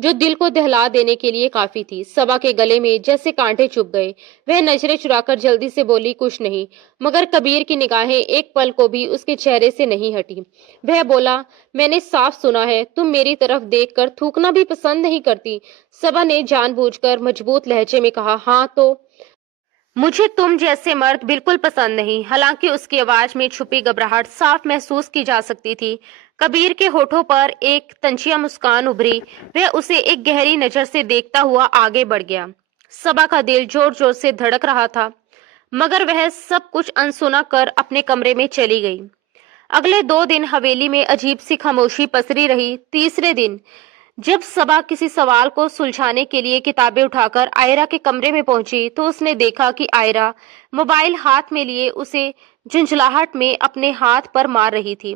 जो दिल को दहला देने के लिए काफी थी। सबा के गले में जैसे कांटे चुभ गए। वह नजरें चुराकर जल्दी से बोली, कुछ नहीं। मगर कबीर की निगाहें एक पल को भी उसके चेहरे से नहीं हटी। वह बोला, मैंने साफ सुना है, तुम मेरी तरफ देखकर थूकना भी पसंद नहीं करती। सबा ने जानबूझकर मजबूत लहजे में कहा, हाँ तो मुझे तुम जैसे मर्द बिल्कुल पसंद नहीं। हालांकि उसकी आवाज में छुपी घबराहट साफ महसूस की जा सकती थी। कबीर के होठों पर एक तंजिया मुस्कान उभरी। वह उसे एक गहरी नजर से देखता हुआ आगे बढ़ गया। सबा का दिल जोर जोर से धड़क रहा था, मगर वह सब कुछ अनसुना कर अपने कमरे में चली गई। अगले 2 दिन हवेली में अजीब सी खामोशी पसरी रही। तीसरे दिन जब सबा किसी सवाल को सुलझाने के लिए किताबें उठाकर आयरा के कमरे में पहुंची तो उसने देखा कि आयरा मोबाइल हाथ में लिए उसे झुंझलाहट में अपने हाथ पर मार रही थी।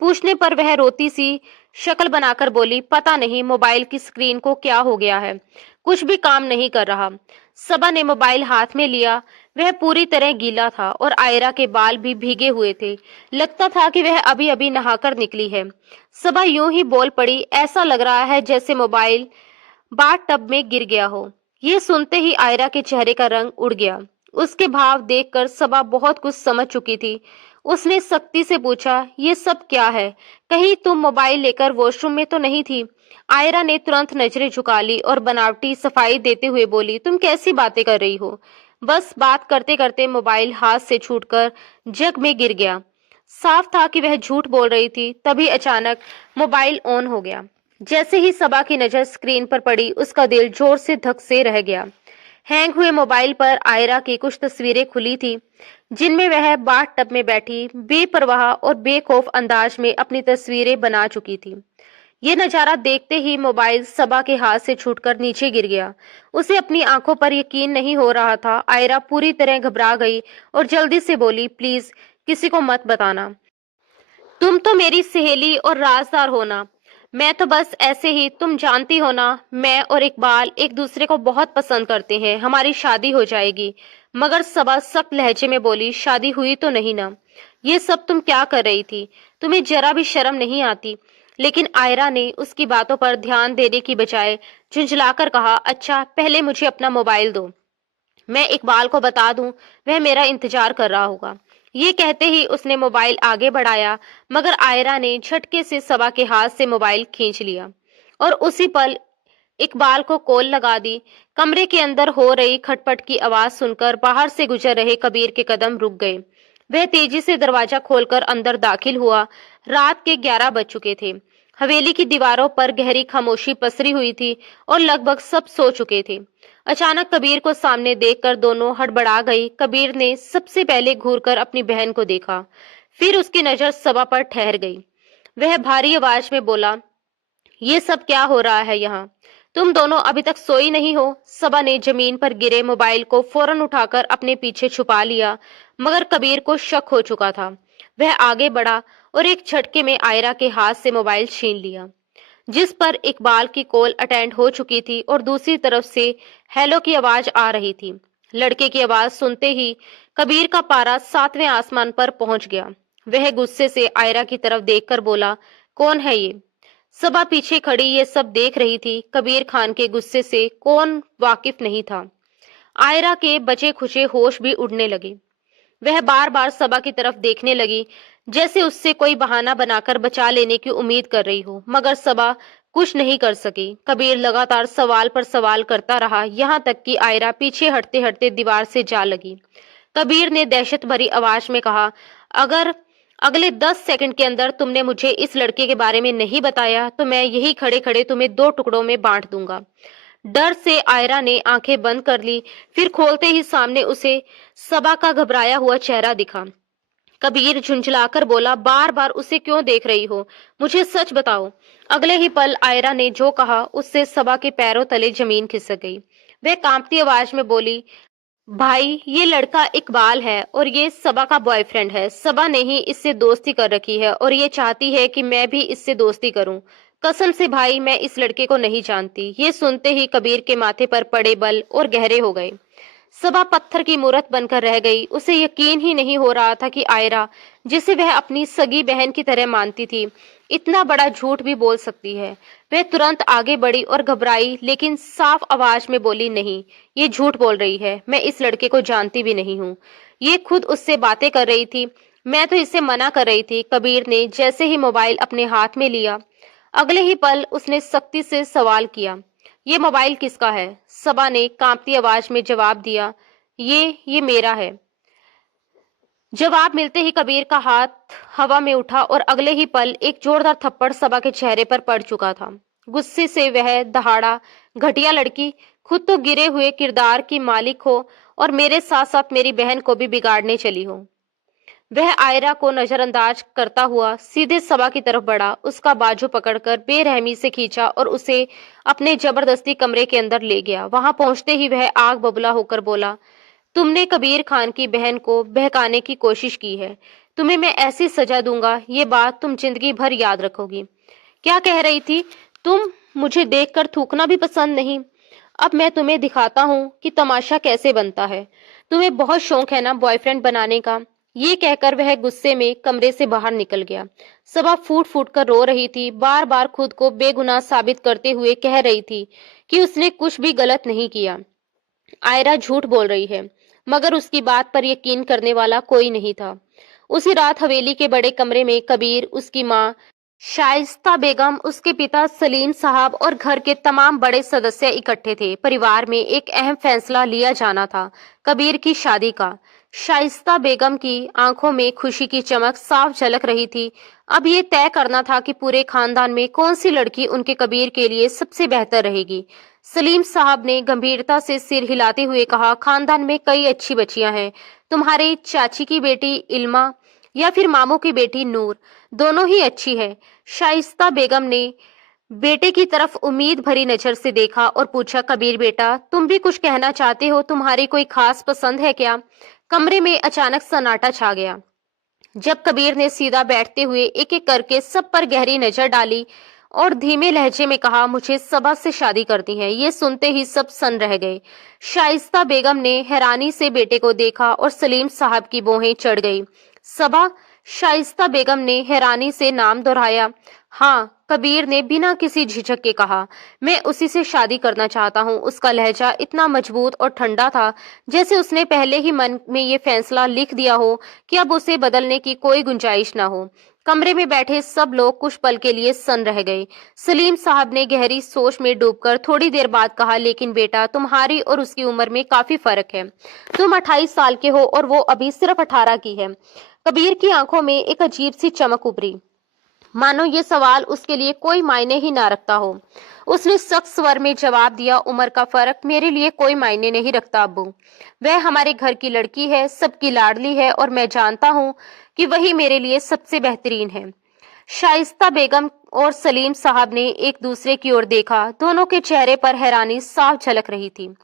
पूछने पर वह रोती सी शक्ल बनाकर बोली, पता नहीं मोबाइल की स्क्रीन को क्या हो गया है, कुछ भी काम नहीं कर रहा। सबा ने मोबाइल हाथ में लिया। वह पूरी तरह गीला था और आयरा के बाल भी भीगे हुए थे। लगता था कि वह अभी अभी नहाकर निकली है। सबा यूं ही बोल पड़ी, ऐसा लग रहा है जैसे मोबाइल बाथ टब में गिर गया हो। ये सुनते ही आयरा के चेहरे का रंग उड़ गया। उसके भाव देखकर सबा बहुत कुछ समझ चुकी थी। उसने सख्ती से पूछा, ये सब क्या है? कहीं तुम मोबाइल लेकर वॉशरूम में तो नहीं थी? आयरा ने तुरंत नजरें झुका ली और बनावटी सफाई देते हुए बोली, तुम कैसी बातें कर रही हो? बस बात करते करते मोबाइल हाथ से छूटकर जग में गिर गया। साफ था कि वह झूठ बोल रही थी। तभी अचानक मोबाइल ऑन हो गया। जैसे ही सबा की नजर स्क्रीन पर पड़ी, उसका दिल जोर से धक से रह गया। हैंग हुए मोबाइल पर आयरा की कुछ तस्वीरें खुली थी, जिनमें वह बाथ टब में बैठी बेपरवाह और बेखौफ अंदाज में अपनी तस्वीरें बना चुकी थी। ये नजारा देखते ही मोबाइल सबा के हाथ से छूटकर नीचे गिर गया। उसे अपनी आंखों पर यकीन नहीं हो रहा था। आयरा पूरी तरह घबरा गई और जल्दी से बोली, प्लीज किसी को मत बताना। तुम तो मेरी सहेली और राजदार हो ना। मैं तो बस ऐसे ही, तुम जानती हो ना, मैं और इकबाल एक दूसरे को बहुत पसंद करते हैं। हमारी शादी हो जाएगी। मगर सबा सख्त लहजे में बोली, शादी हुई तो नहीं ना? ये सब तुम क्या कर रही थी? तुम्हें जरा भी शर्म नहीं आती? लेकिन आयरा ने उसकी बातों पर ध्यान देने की बजाय झुंझलाकर कहा, अच्छा पहले मुझे अपना मोबाइल दो, मैं इकबाल को बता दूं, वह मेरा इंतजार कर रहा होगा। ये कहते ही उसने मोबाइल आगे बढ़ाया, मगर आयरा ने झटके से सबा के हाथ से मोबाइल खींच लिया और उसी पल इकबाल को कॉल लगा दी। कमरे के अंदर हो रही खटपट की आवाज सुनकर बाहर से गुजर रहे कबीर के कदम रुक गए। वह तेजी से दरवाजा खोलकर अंदर दाखिल हुआ। रात के 11 बज चुके थे। हवेली की दीवारों पर गहरी खामोशी पसरी हुई थी और लगभग सब सो चुके थे। अचानक कबीर को सामने देखकर दोनों हड़बड़ा गई। कबीर ने सबसे पहले घूरकर अपनी बहन को देखा, फिर उसकी नजर सबा पर ठहर गई। वह भारी आवाज में बोला, ये सब क्या हो रहा है यहाँ? तुम दोनों अभी तक सोई नहीं हो? सबा ने जमीन पर गिरे मोबाइल को फौरन उठाकर अपने पीछे छुपा लिया, मगर कबीर को शक हो चुका था। वह आगे बढ़ा और एक झटके में आयरा के हाथ से मोबाइल छीन लिया, जिस पर इकबाल की कॉल अटेंड हो चुकी थी और दूसरी तरफ से हेलो की आवाज आ रही थी। लड़के की आवाज सुनते ही कबीर का पारा 7वें आसमान पर पहुंच गया। वह गुस्से से आयरा की तरफ देखकर बोला, कौन है ये? सबा पीछे खड़ी ये सब देख रही थी। कबीर खान के गुस्से से कौन वाकिफ नहीं था। आयरा के बचे खुचे होश भी उड़ने लगे। वह बार बार सबा की तरफ देखने लगी, जैसे उससे कोई बहाना बनाकर बचा लेने की उम्मीद कर रही हो, मगर सबा कुछ नहीं कर सकी। कबीर लगातार सवाल पर सवाल करता रहा, यहाँ तक कि आयरा पीछे हटते हटते दीवार से जा लगी। कबीर ने दहशत भरी आवाज में कहा, अगर अगले 10 सेकंड के अंदर तुमने मुझे इस लड़के के बारे में नहीं बताया तो मैं यही खड़े खड़े तुम्हें 2 टुकड़ों में बांट दूंगा। डर से आयरा ने आंखें बंद कर ली, फिर खोलते ही सामने उसे सबा का घबराया हुआ चेहरा दिखा। कबीर झुंझलाकर बोला, बार बार उसे क्यों देख रही हो? मुझे सच बताओ। अगले ही पल आयरा ने जो कहा उससे सबा के पैरों तले जमीन खिसक गई। वह कांपती आवाज में बोली, भाई ये लड़का इकबाल है और ये सबा का बॉयफ्रेंड है। सबा ने ही इससे दोस्ती कर रखी है और ये चाहती है कि मैं भी इससे दोस्ती करूं। कसम से भाई मैं इस लड़के को नहीं जानती। ये सुनते ही कबीर के माथे पर पड़े बल और गहरे हो गए। सबा पत्थर की मूरत बनकर रह गई। उसे यकीन ही नहीं हो रहा था कि आयरा, जिसे वह अपनी सगी बहन की तरह मानती थी, इतना बड़ा झूठ भी बोल सकती है। वह तुरंत आगे बढ़ी और घबराई, लेकिन साफ आवाज में बोली, नहीं, ये झूठ बोल रही है। मैं इस लड़के को जानती भी नहीं हूँ। ये खुद उससे बातें कर रही थी, मैं तो इसे मना कर रही थी। कबीर ने जैसे ही मोबाइल अपने हाथ में लिया, अगले ही पल उसने सख्ती से सवाल किया, ये मोबाइल किसका है? सबा ने कांपती आवाज में जवाब दिया, ये मेरा है। जवाब मिलते ही कबीर का हाथ हवा में उठा और अगले ही पल एक जोरदार थप्पड़ सबा के चेहरे पर पड़ चुका था। गुस्से से वह दहाड़ा, घटिया लड़की, खुद तो गिरे हुए किरदार की मालिक हो और मेरे साथ साथ मेरी बहन को भी बिगाड़ने चली हो। वह आयरा को नजरअंदाज करता हुआ सीधे सबा की तरफ बढ़ा, उसका बाजू पकड़कर बेरहमी से खींचा और उसे अपने जबरदस्ती कमरे के अंदर ले गया। वहां पहुंचते ही वह आग बबूला होकर बोला, तुमने कबीर खान की बहन को बहकाने की कोशिश की है। तुम्हें मैं ऐसी सजा दूंगा, ये बात तुम जिंदगी भर याद रखोगी। क्या कह रही थी तुम? मुझे देखकर थूकना भी पसंद नहीं? अब मैं तुम्हें दिखाता हूँ कि तमाशा कैसे बनता है। तुम्हें बहुत शौक है ना बॉयफ्रेंड बनाने का। ये कहकर वह गुस्से में कमरे से बाहर निकल गया। सबा फूट फूट कर रो रही थी, बार बार खुद को बेगुनाह साबित करते हुए कह रही थी कि उसने कुछ भी गलत नहीं किया। आयरा झूठ बोल रही है, मगर उसकी बात पर यकीन करने वाला कोई नहीं था। उसी रात हवेली के बड़े कमरे में कबीर, उसकी माँ शाइस्ता बेगम, उसके पिता सलीम साहब और घर के तमाम बड़े सदस्य इकट्ठे थे। परिवार में एक अहम फैसला लिया जाना था, कबीर की शादी का। शाइस्ता बेगम की आंखों में खुशी की चमक साफ झलक रही थी। अब ये तय करना था कि पूरे खानदान में कौन सी लड़की उनके कबीर के लिए सबसे बेहतर रहेगी। सलीम साहब ने गंभीरता से सिर हिलाते हुए कहा, खानदान में कई अच्छी बच्चियां हैं। तुम्हारी चाची की बेटी इल्मा या फिर मामू की बेटी नूर, दोनों ही अच्छी है। शाइस्ता बेगम ने बेटे की तरफ उम्मीद भरी नजर से देखा और पूछा, कबीर बेटा, तुम भी कुछ कहना चाहते हो? तुम्हारी कोई खास पसंद है क्या? कमरे में अचानक सन्नाटा छा गया। जब कबीर ने सीधा बैठते हुए एक एक करके सब पर गहरी नजर डाली और धीमे लहजे में कहा, मुझे सबा से शादी करनी है। ये सुनते ही सब सन्न रह गए। शाइस्ता बेगम ने हैरानी से बेटे को देखा और सलीम साहब की भौहें चढ़ गई। सबा? शाइस्ता बेगम ने हैरानी से नाम दोहराया। हाँ, कबीर ने बिना किसी झिझक के कहा, मैं उसी से शादी करना चाहता हूँ। उसका लहजा इतना मजबूत और ठंडा था, जैसे उसने पहले ही मन में ये फैसला लिख दिया हो कि अब उसे बदलने की कोई गुंजाइश ना हो। कमरे में बैठे सब लोग कुछ पल के लिए सन्न रह गए। सलीम साहब ने गहरी सोच में डूबकर थोड़ी देर बाद कहा, लेकिन बेटा, तुम्हारी और उसकी उम्र में काफी फर्क है। तुम 28 साल के हो और वो अभी सिर्फ 18 की है। कबीर की आंखों में एक अजीब सी चमक उभरी, मानो ये सवाल उसके लिए कोई मायने ही ना रखता हो। उसने सख्त स्वर में जवाब दिया, उम्र का फर्क मेरे लिए कोई मायने नहीं रखता अब्बू। वह हमारे घर की लड़की है, सबकी लाडली है और मैं जानता हूँ कि वही मेरे लिए सबसे बेहतरीन है। शाइस्ता बेगम और सलीम साहब ने एक दूसरे की ओर देखा। दोनों के चेहरे पर हैरानी साफ झलक रही थी।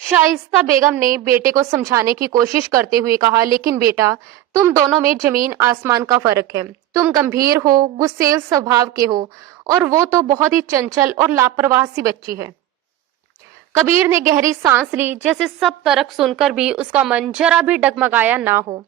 शाइस्ता बेगम ने बेटे को समझाने की कोशिश करते हुए कहा, लेकिन बेटा, तुम दोनों में जमीन आसमान का फर्क है। तुम गंभीर हो, गुस्सेल स्वभाव के हो और वो तो बहुत ही चंचल और लापरवाह सी बच्ची है। कबीर ने गहरी सांस ली, जैसे सब तर्क सुनकर भी उसका मन जरा भी डगमगाया ना हो,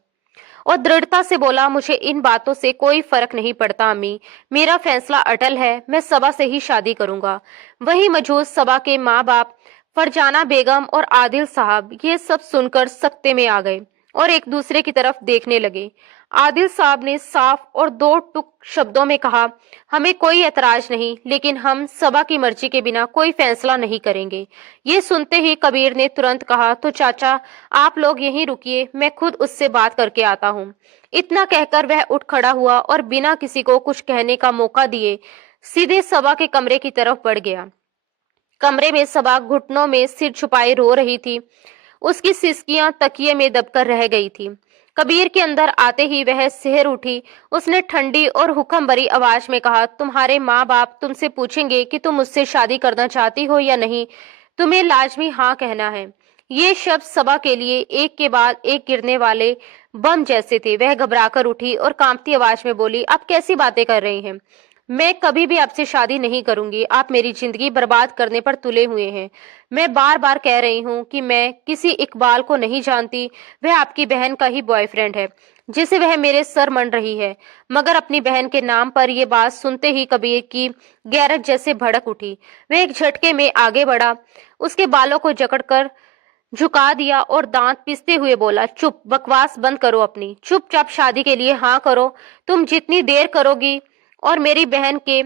और दृढ़ता से बोला, मुझे इन बातों से कोई फर्क नहीं पड़ता अम्मी। मेरा फैसला अटल है, मैं सबा से ही शादी करूंगा। वही मौजूद सबा के माँ बाप फरजाना बेगम और आदिल साहब ये सब सुनकर सकते में आ गए और एक दूसरे की तरफ देखने लगे। आदिल साहब ने साफ और दो टुक शब्दों में कहा, हमें कोई एतराज नहीं, लेकिन हम सबा की मर्जी के बिना कोई फैसला नहीं करेंगे। ये सुनते ही कबीर ने तुरंत कहा, तो चाचा आप लोग यहीं रुकिए, मैं खुद उससे बात करके आता हूँ। इतना कहकर वह उठ खड़ा हुआ और बिना किसी को कुछ कहने का मौका दिए सीधे सबा के कमरे की तरफ बढ़ गया। कमरे में सबा घुटनों में सिर छुपाए रो रही थी। उसकी सिसकियां तकिए में दबकर रह गई थी। कबीर के अंदर आते ही वह सिहर उठी। उसने ठंडी और हुक्म भरी आवाज में कहा, तुम्हारे माँ बाप तुमसे पूछेंगे कि तुम मुझसे शादी करना चाहती हो या नहीं। तुम्हें लाजमी हाँ कहना है। ये शब्द सबा के लिए एक के बाद एक गिरने वाले बम जैसे थे। वह घबराकर उठी और कांपती आवाज में बोली, आप कैसी बातें कर रही हैं? मैं कभी भी आपसे शादी नहीं करूंगी। आप मेरी जिंदगी बर्बाद करने पर तुले हुए हैं। मैं बार बार कह रही हूँ कि मैं किसी इकबाल को नहीं जानती। वह आपकी बहन का ही बॉयफ्रेंड है जिसे वह मेरे सर मन रही है। मगर अपनी बहन के नाम पर यह बात सुनते ही कबीर की गैरत जैसे भड़क उठी। वह एक झटके में आगे बढ़ा, उसके बालों को जकड़कर झुका दिया और दांत पीसते हुए बोला, चुप, बकवास बंद करो अपनी। चुपचाप शादी के लिए हाँ करो। तुम जितनी देर करोगी और मेरी बहन के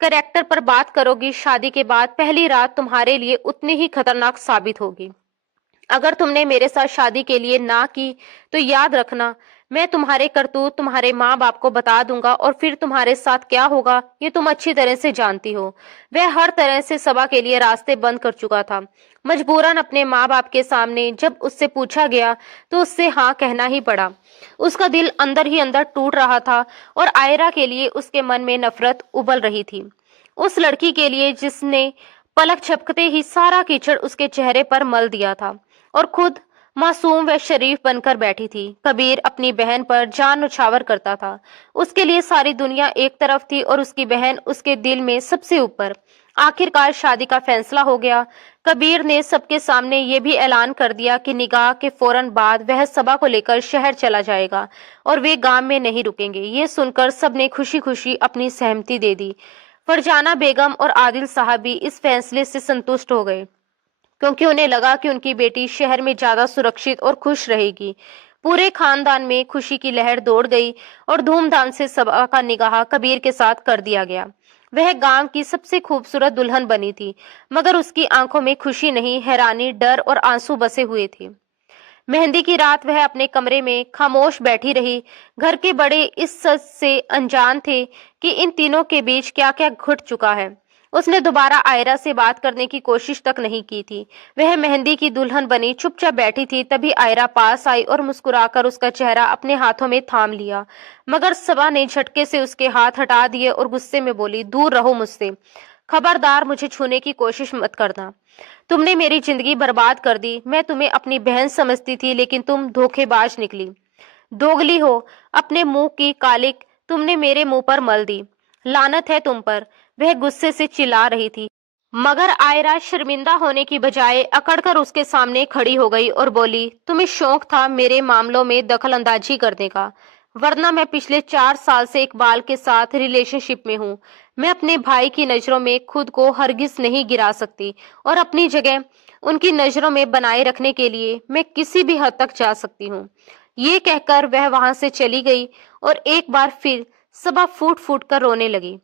करेक्टर पर बात करोगी, शादी के बाद पहली रात तुम्हारे लिए उतनी ही खतरनाक साबित होगी। अगर तुमने मेरे साथ शादी के लिए ना की तो याद रखना, मैं तुम्हारे करतूत तुम्हारे माँ बाप को बता दूंगा और फिर तुम्हारे साथ क्या होगा ये तुम अच्छी तरह से जानती हो। वह हर तरह से सबा के लिए रास्ते बंद कर चुका था। मजबूरन अपने माँ बाप के सामने जब उससे पूछा गया तो उससे हाँ कहना ही पड़ा। उसका दिल अंदर ही अंदर टूट रहा था और आयरा के लिए उसके मन में नफरत उबल रही थी। उस लड़की के लिए जिसने पलक झपकते ही सारा कीचड़ उसके चेहरे पर मल दिया था और खुद मासूम व शरीफ बनकर बैठी थी। कबीर अपनी बहन पर जान न्यौछावर करता था। उसके लिए सारी दुनिया एक तरफ थी और उसकी बहन उसके दिल में सबसे ऊपर। आखिरकार शादी का फैसला हो गया। कबीर ने सबके सामने ये भी ऐलान कर दिया कि निकाह के फौरन बाद वह सबा को लेकर शहर चला जाएगा और वे गांव में नहीं रुकेंगे। ये सुनकर सबने खुशी खुशी अपनी सहमति दे दी। फरजाना बेगम और आदिल साहब भी इस फैसले से संतुष्ट हो गए, क्योंकि उन्हें लगा कि उनकी बेटी शहर में ज्यादा सुरक्षित और खुश रहेगी। पूरे खानदान में खुशी की लहर दौड़ गई और धूमधाम से सबा का निकाह कबीर के साथ कर दिया गया। वह गांव की सबसे खूबसूरत दुल्हन बनी थी, मगर उसकी आंखों में खुशी नहीं, हैरानी, डर और आंसू बसे हुए थे। मेहंदी की रात वह अपने कमरे में खामोश बैठी रही। घर के बड़े इस सच से अनजान थे कि इन तीनों के बीच क्या क्या घुट चुका है। उसने दोबारा आयरा से बात करने की कोशिश तक नहीं की थी। वह मेहंदी की दुल्हन बनी चुपचाप बैठी थी। तभी आयरा पास आई और मुस्कुराकर उसका चेहरा अपने हाथों में थाम लिया। मगर सबा ने झटके से उसके हाथ हटा दिए और गुस्से में बोली, दूर रहो मुझसे। खबरदार, मुझे छूने की कोशिश मत करना। तुमने मेरी जिंदगी बर्बाद कर दी। मैं तुम्हें अपनी बहन समझती थी, लेकिन तुम धोखेबाज निकली। दोगली हो। अपने मुंह की कालिक तुमने मेरे मुंह पर मल दी। लानत है तुम पर। वह गुस्से से चिल्ला रही थी, मगर आयरा शर्मिंदा होने की बजाय अकड़कर उसके सामने खड़ी हो गई और बोली, तुम्हें शौक था मेरे मामलों में दखल अंदाजी करने का, वरना मैं पिछले 4 साल से इकबाल के साथ रिलेशनशिप में हूँ। मैं अपने भाई की नजरों में खुद को हरगिज नहीं गिरा सकती और अपनी जगह उनकी नजरों में बनाए रखने के लिए मैं किसी भी हद तक जा सकती हूँ। ये कहकर वह वहां से चली गई और एक बार फिर सबा फूट फूट कर रोने लगी।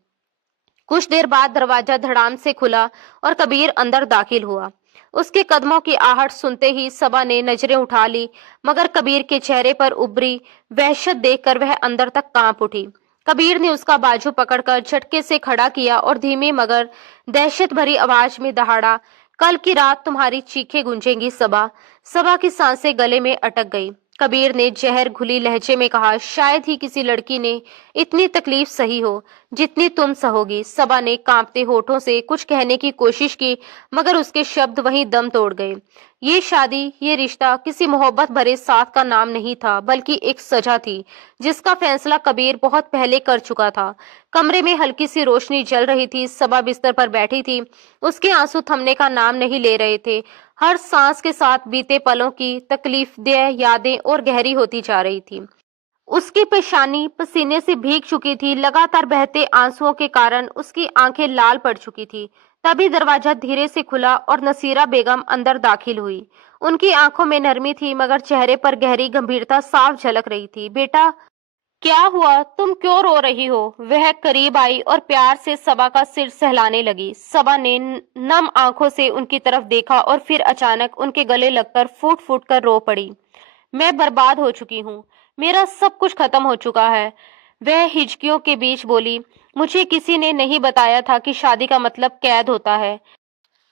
कुछ देर बाद दरवाजा धड़ाम से खुला और कबीर अंदर दाखिल हुआ। उसके कदमों की आहट सुनते ही सबा ने नजरें उठा ली, मगर कबीर के चेहरे पर उभरी वहशत देखकर वह अंदर तक कांप उठी। कबीर ने उसका बाजू पकड़कर झटके से खड़ा किया और धीमी मगर दहशत भरी आवाज में दहाड़ा, कल की रात तुम्हारी चीखें गूंजेंगी सबा। सबा की सांसें गले में अटक गई। कबीर ने जहर घुली लहजे में कहा, शायद ही किसी लड़की ने इतनी तकलीफ सही हो जितनी तुम सहोगी। सबा ने कांपते होठों से कुछ कहने की कोशिश की, मगर उसके शब्द वहीं दम तोड़ गए। ये शादी, ये रिश्ता किसी मोहब्बत भरे साथ का नाम नहीं था, बल्कि एक सजा थी जिसका फैसला कबीर बहुत पहले कर चुका था। कमरे में हल्की सी रोशनी जल रही थी। सबा बिस्तर पर बैठी थी। उसके आंसू थमने का नाम नहीं ले रहे थे। हर सांस के साथ बीते पलों की तकलीफदेह यादें और गहरी होती जा रही थी। उसकी पेशानी पसीने से भीग चुकी थी। लगातार बहते आंसुओं के कारण उसकी आंखें लाल पड़ चुकी थी। तभी दरवाजा धीरे से खुला और नसीरा बेगम अंदर दाखिल हुई। उनकी आंखों में नरमी थी मगर चेहरे पर गहरी गंभीरता साफ झलक रही थी। बेटा, क्या हुआ? तुम क्यों रो रही हो? वह करीब आई और प्यार से सबा का सिर सहलाने लगी। सबा ने नम आंखों से उनकी तरफ देखा और फिर अचानक उनके गले लगकर फूट फूट कर रो पड़ी। मैं बर्बाद हो चुकी हूँ। मेरा सब कुछ खत्म हो चुका है। वह हिचकियों के बीच बोली, मुझे किसी ने नहीं बताया था कि शादी का मतलब कैद होता है।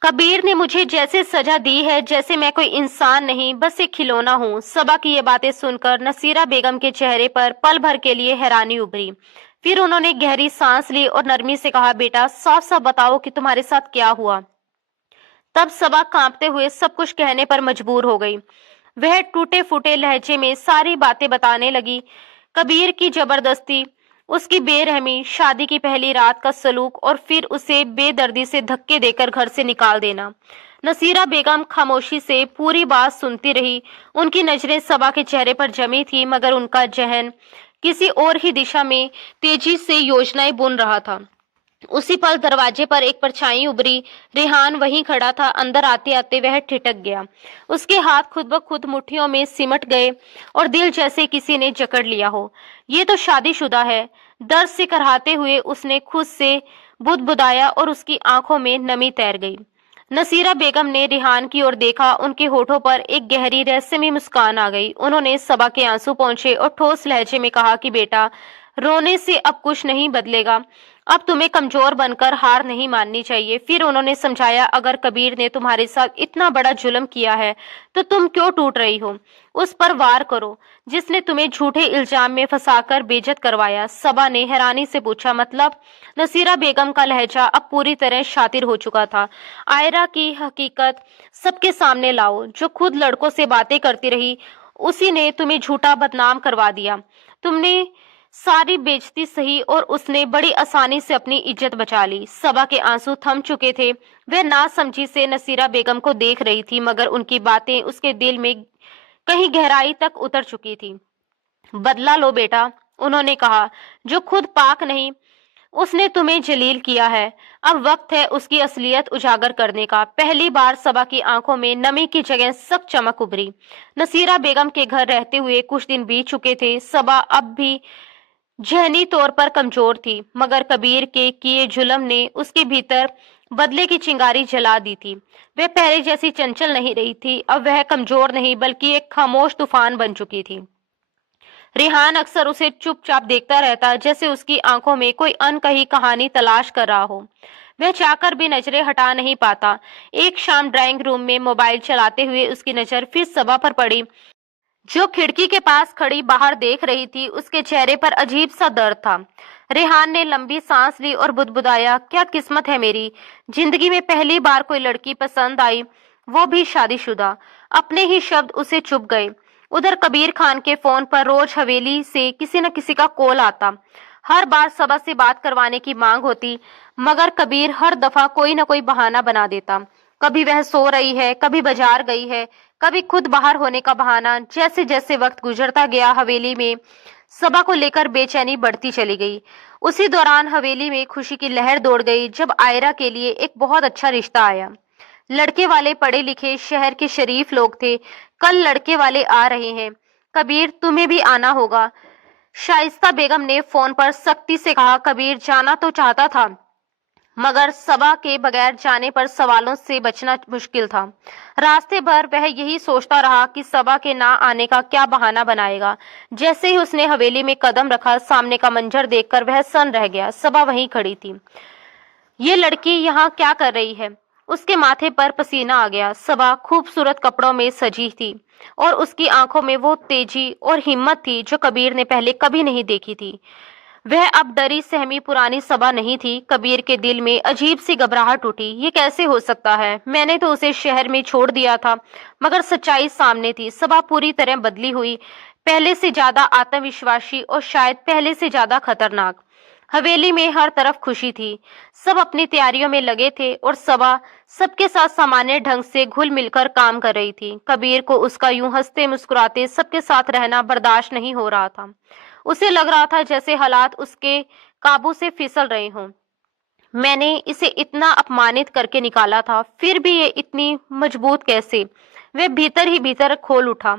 कबीर ने मुझे जैसे सजा दी है जैसे मैं कोई इंसान नहीं, बस एक खिलौना हूँ। सबा की ये बातें सुनकर नसीरा बेगम के चेहरे पर पल भर के लिए हैरानी उभरी। फिर उन्होंने गहरी सांस ली और नरमी से कहा, बेटा साफ साफ बताओ कि तुम्हारे साथ क्या हुआ। तब सबा कांपते हुए सब कुछ कहने पर मजबूर हो गई। वह टूटे फूटे लहजे में सारी बातें बताने लगी। कबीर की जबरदस्ती, उसकी बेरहमी, शादी की पहली रात का सलूक और फिर उसे बेदर्दी से धक्के देकर घर से निकाल देना। नसीरा बेगम खामोशी से पूरी बात सुनती रही। उनकी नजरें सबा के चेहरे पर जमी थी मगर उनका जहन किसी और ही दिशा में तेजी से योजनाएं बुन रहा था। उसी पल दरवाजे पर एक परछाई उभरी। रेहान वहीं खड़ा था। अंदर आते आते वह ठिठक गया। उसके हाथ खुद ब खुद मुट्ठियों में सिमट गए और दिल जैसे किसी ने जकड़ लिया हो। ये तो शादीशुदा है। दर्द से कराहते हुए उसने खुद से बुदबुदाया और उसकी आंखों में नमी तैर गई। नसीरा बेगम ने रिहान की ओर देखा। उनके होठों पर एक गहरी रहस्यमय मुस्कान आ गई। उन्होंने सबा के आंसू पोंछे और ठोस लहजे में कहा कि बेटा, रोने से अब कुछ नहीं बदलेगा। अब तुम्हें कमजोर बनकर हार नहीं माननी चाहिए। फिर उन्होंने समझाया, अगर कबीर ने तुम्हारे साथ इतना बड़ा जुल्म किया है तो तुम क्यों टूट रही हो? उस पर वार करो जिसने तुम्हें झूठे इल्जाम में फंसाकर बेइज्जत करवाया। सबा ने हैरानी से पूछा, मतलब? नसीरा बेगम का लहजा अब पूरी तरह शातिर हो चुका था। आयरा की हकीकत सबके सामने लाओ। जो खुद लड़कों से बातें करती रही उसी ने तुम्हें झूठा बदनाम करवा दिया। तुमने सारी बेइज्जती सही और उसने बड़ी आसानी से अपनी इज्जत बचा ली। सबा के आंसू थम चुके थे। वह नासमझी से नसीरा बेगम को देख रही थी मगर उनकी बातें उसके दिल में कहीं गहराई तक उतर चुकी थी। बदला लो बेटा, उन्होंने कहा। जो खुद पाक नहीं, उसने तुम्हें जलील किया है। अब वक्त है उसकी असलियत उजागर करने का। पहली बार सबा की आंखों में नमी की जगह सख्त चमक उभरी। नसीरा बेगम के घर रहते हुए कुछ दिन बीत चुके थे। सबा अब भी ज़हनी तौर पर कमजोर थी मगर कबीर के किए जुल्म ने उसके भीतर बदले की चिंगारी जला दी थी। वह पहले जैसी चंचल नहीं रही थी। अब वह कमजोर नहीं बल्कि एक खामोश तूफान बन चुकी थी। रेहान अक्सर उसे चुपचाप देखता रहता जैसे उसकी आंखों में कोई अनकही कहानी तलाश कर रहा हो। वह चाहकर भी नजरें हटा नहीं पाता। एक शाम ड्राइंग रूम में मोबाइल चलाते हुए उसकी नजर फिर सबा पर पड़ी, जो खिड़की के पास खड़ी बाहर देख रही थी। उसके चेहरे पर अजीब सा दर्द था। रेहान ने लंबी सांस ली और बुदबुदाया, क्या किस्मत है मेरी। जिंदगी में पहली बार कोई लड़की पसंद आई, वो भी शादीशुदा। अपने ही शब्द उसे चुभ गए। उधर कबीर खान के फोन पर रोज हवेली से किसी न किसी का कॉल आता। हर बार सबा से बात करवाने की मांग होती मगर कबीर हर दफा कोई न कोई बहाना बना देता। कभी वह सो रही है, कभी बाजार गई है, कभी खुद बाहर होने का बहाना। जैसे जैसे वक्त गुजरता गया हवेली में सबा को लेकर बेचैनी बढ़ती चली गई। उसी दौरान हवेली में खुशी की लहर दौड़ गई जब आयरा के लिए एक बहुत अच्छा रिश्ता आया। लड़के वाले पढ़े लिखे शहर के शरीफ लोग थे। कल लड़के वाले आ रहे हैं। कबीर, तुम्हें भी आना होगा, शाइस्ता बेगम ने फोन पर सख्ती से कहा। कबीर जाना तो चाहता था मगर सबा के बगैर जाने पर सवालों से बचना मुश्किल था। रास्ते भर वह यही सोचता रहा कि सबा के ना आने का क्या बहाना बनाएगा। जैसे ही उसने हवेली में कदम रखा, सामने का मंजर देखकर वह सन्न रह गया। सबा वहीं खड़ी थी। ये लड़की यहाँ क्या कर रही है? उसके माथे पर पसीना आ गया। सबा खूबसूरत कपड़ों में सजी थी और उसकी आंखों में वो तेजी और हिम्मत थी जो कबीर ने पहले कभी नहीं देखी थी। वह अब डरी सहमी पुरानी सबा नहीं थी। कबीर के दिल में अजीब सी घबराहट उठी। ये कैसे हो सकता है? मैंने तो उसे शहर में छोड़ दिया था। मगर सच्चाई सामने थी। सबा पूरी तरह बदली हुई, पहले से ज्यादा आत्मविश्वासी और शायद पहले से ज्यादा खतरनाक। हवेली में हर तरफ खुशी थी। सब अपनी तैयारियों में लगे थे और सबा सबके साथ सामान्य ढंग से घुल मिलकर काम कर रही थी। कबीर को उसका यूं हंसते मुस्कुराते सबके साथ रहना बर्दाश्त नहीं हो रहा था। उसे लग रहा था जैसे हालात उसके काबू से फिसल रहे हों। मैंने इसे इतना अपमानित करके निकाला था, फिर भी ये इतनी मजबूत कैसे? वह भीतर ही भीतर खोल उठा।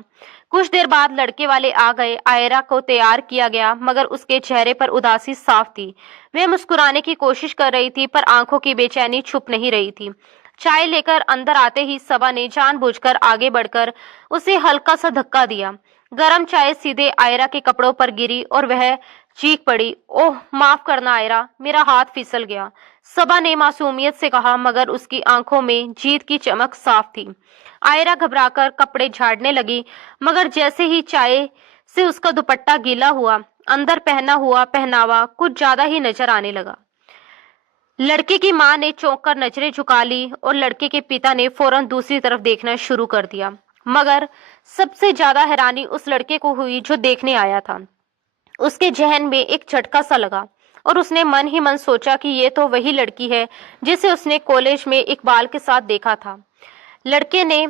कुछ देर बाद लड़के वाले आ गए। आयरा को तैयार किया गया, मगर उसके चेहरे पर उदासी साफ थी। वह मुस्कुराने की कोशिश कर रही थी, पर आंखों की बेचैनी छुप नहीं रही थी। चाय लेकर अंदर आते ही सबा ने जानबूझकर आगे बढ़कर उसे हल्का सा धक्का दिया। गरम चाय सीधे आयरा के कपड़ों पर गिरी और वह चीख पड़ी, ओह माफ करना आयरा, मेरा हाथ फिसल गया। सबा ने मासूमियत से कहा, मगर उसकी आंखों में जीत की चमक साफ थी। आयरा घबराकर कपड़े झाड़ने लगी, मगर जैसे ही चाय से उसका दुपट्टा गीला हुआ, अंदर पहना हुआ पहनावा कुछ ज्यादा ही नजर आने लगा। लड़के की मां ने चौंक कर नजरें झुका ली और लड़के के पिता ने फौरन दूसरी तरफ देखना शुरू कर दिया। मगर सबसे ज्यादा हैरानी उस लड़के को हुई जो देखने आया था। उसके जहन में एक झटका सा लगा और उसने मन ही मन सोचा कि ये तो वही लड़की है जिसे उसने कॉलेज में इकबाल के साथ देखा था। लड़के ने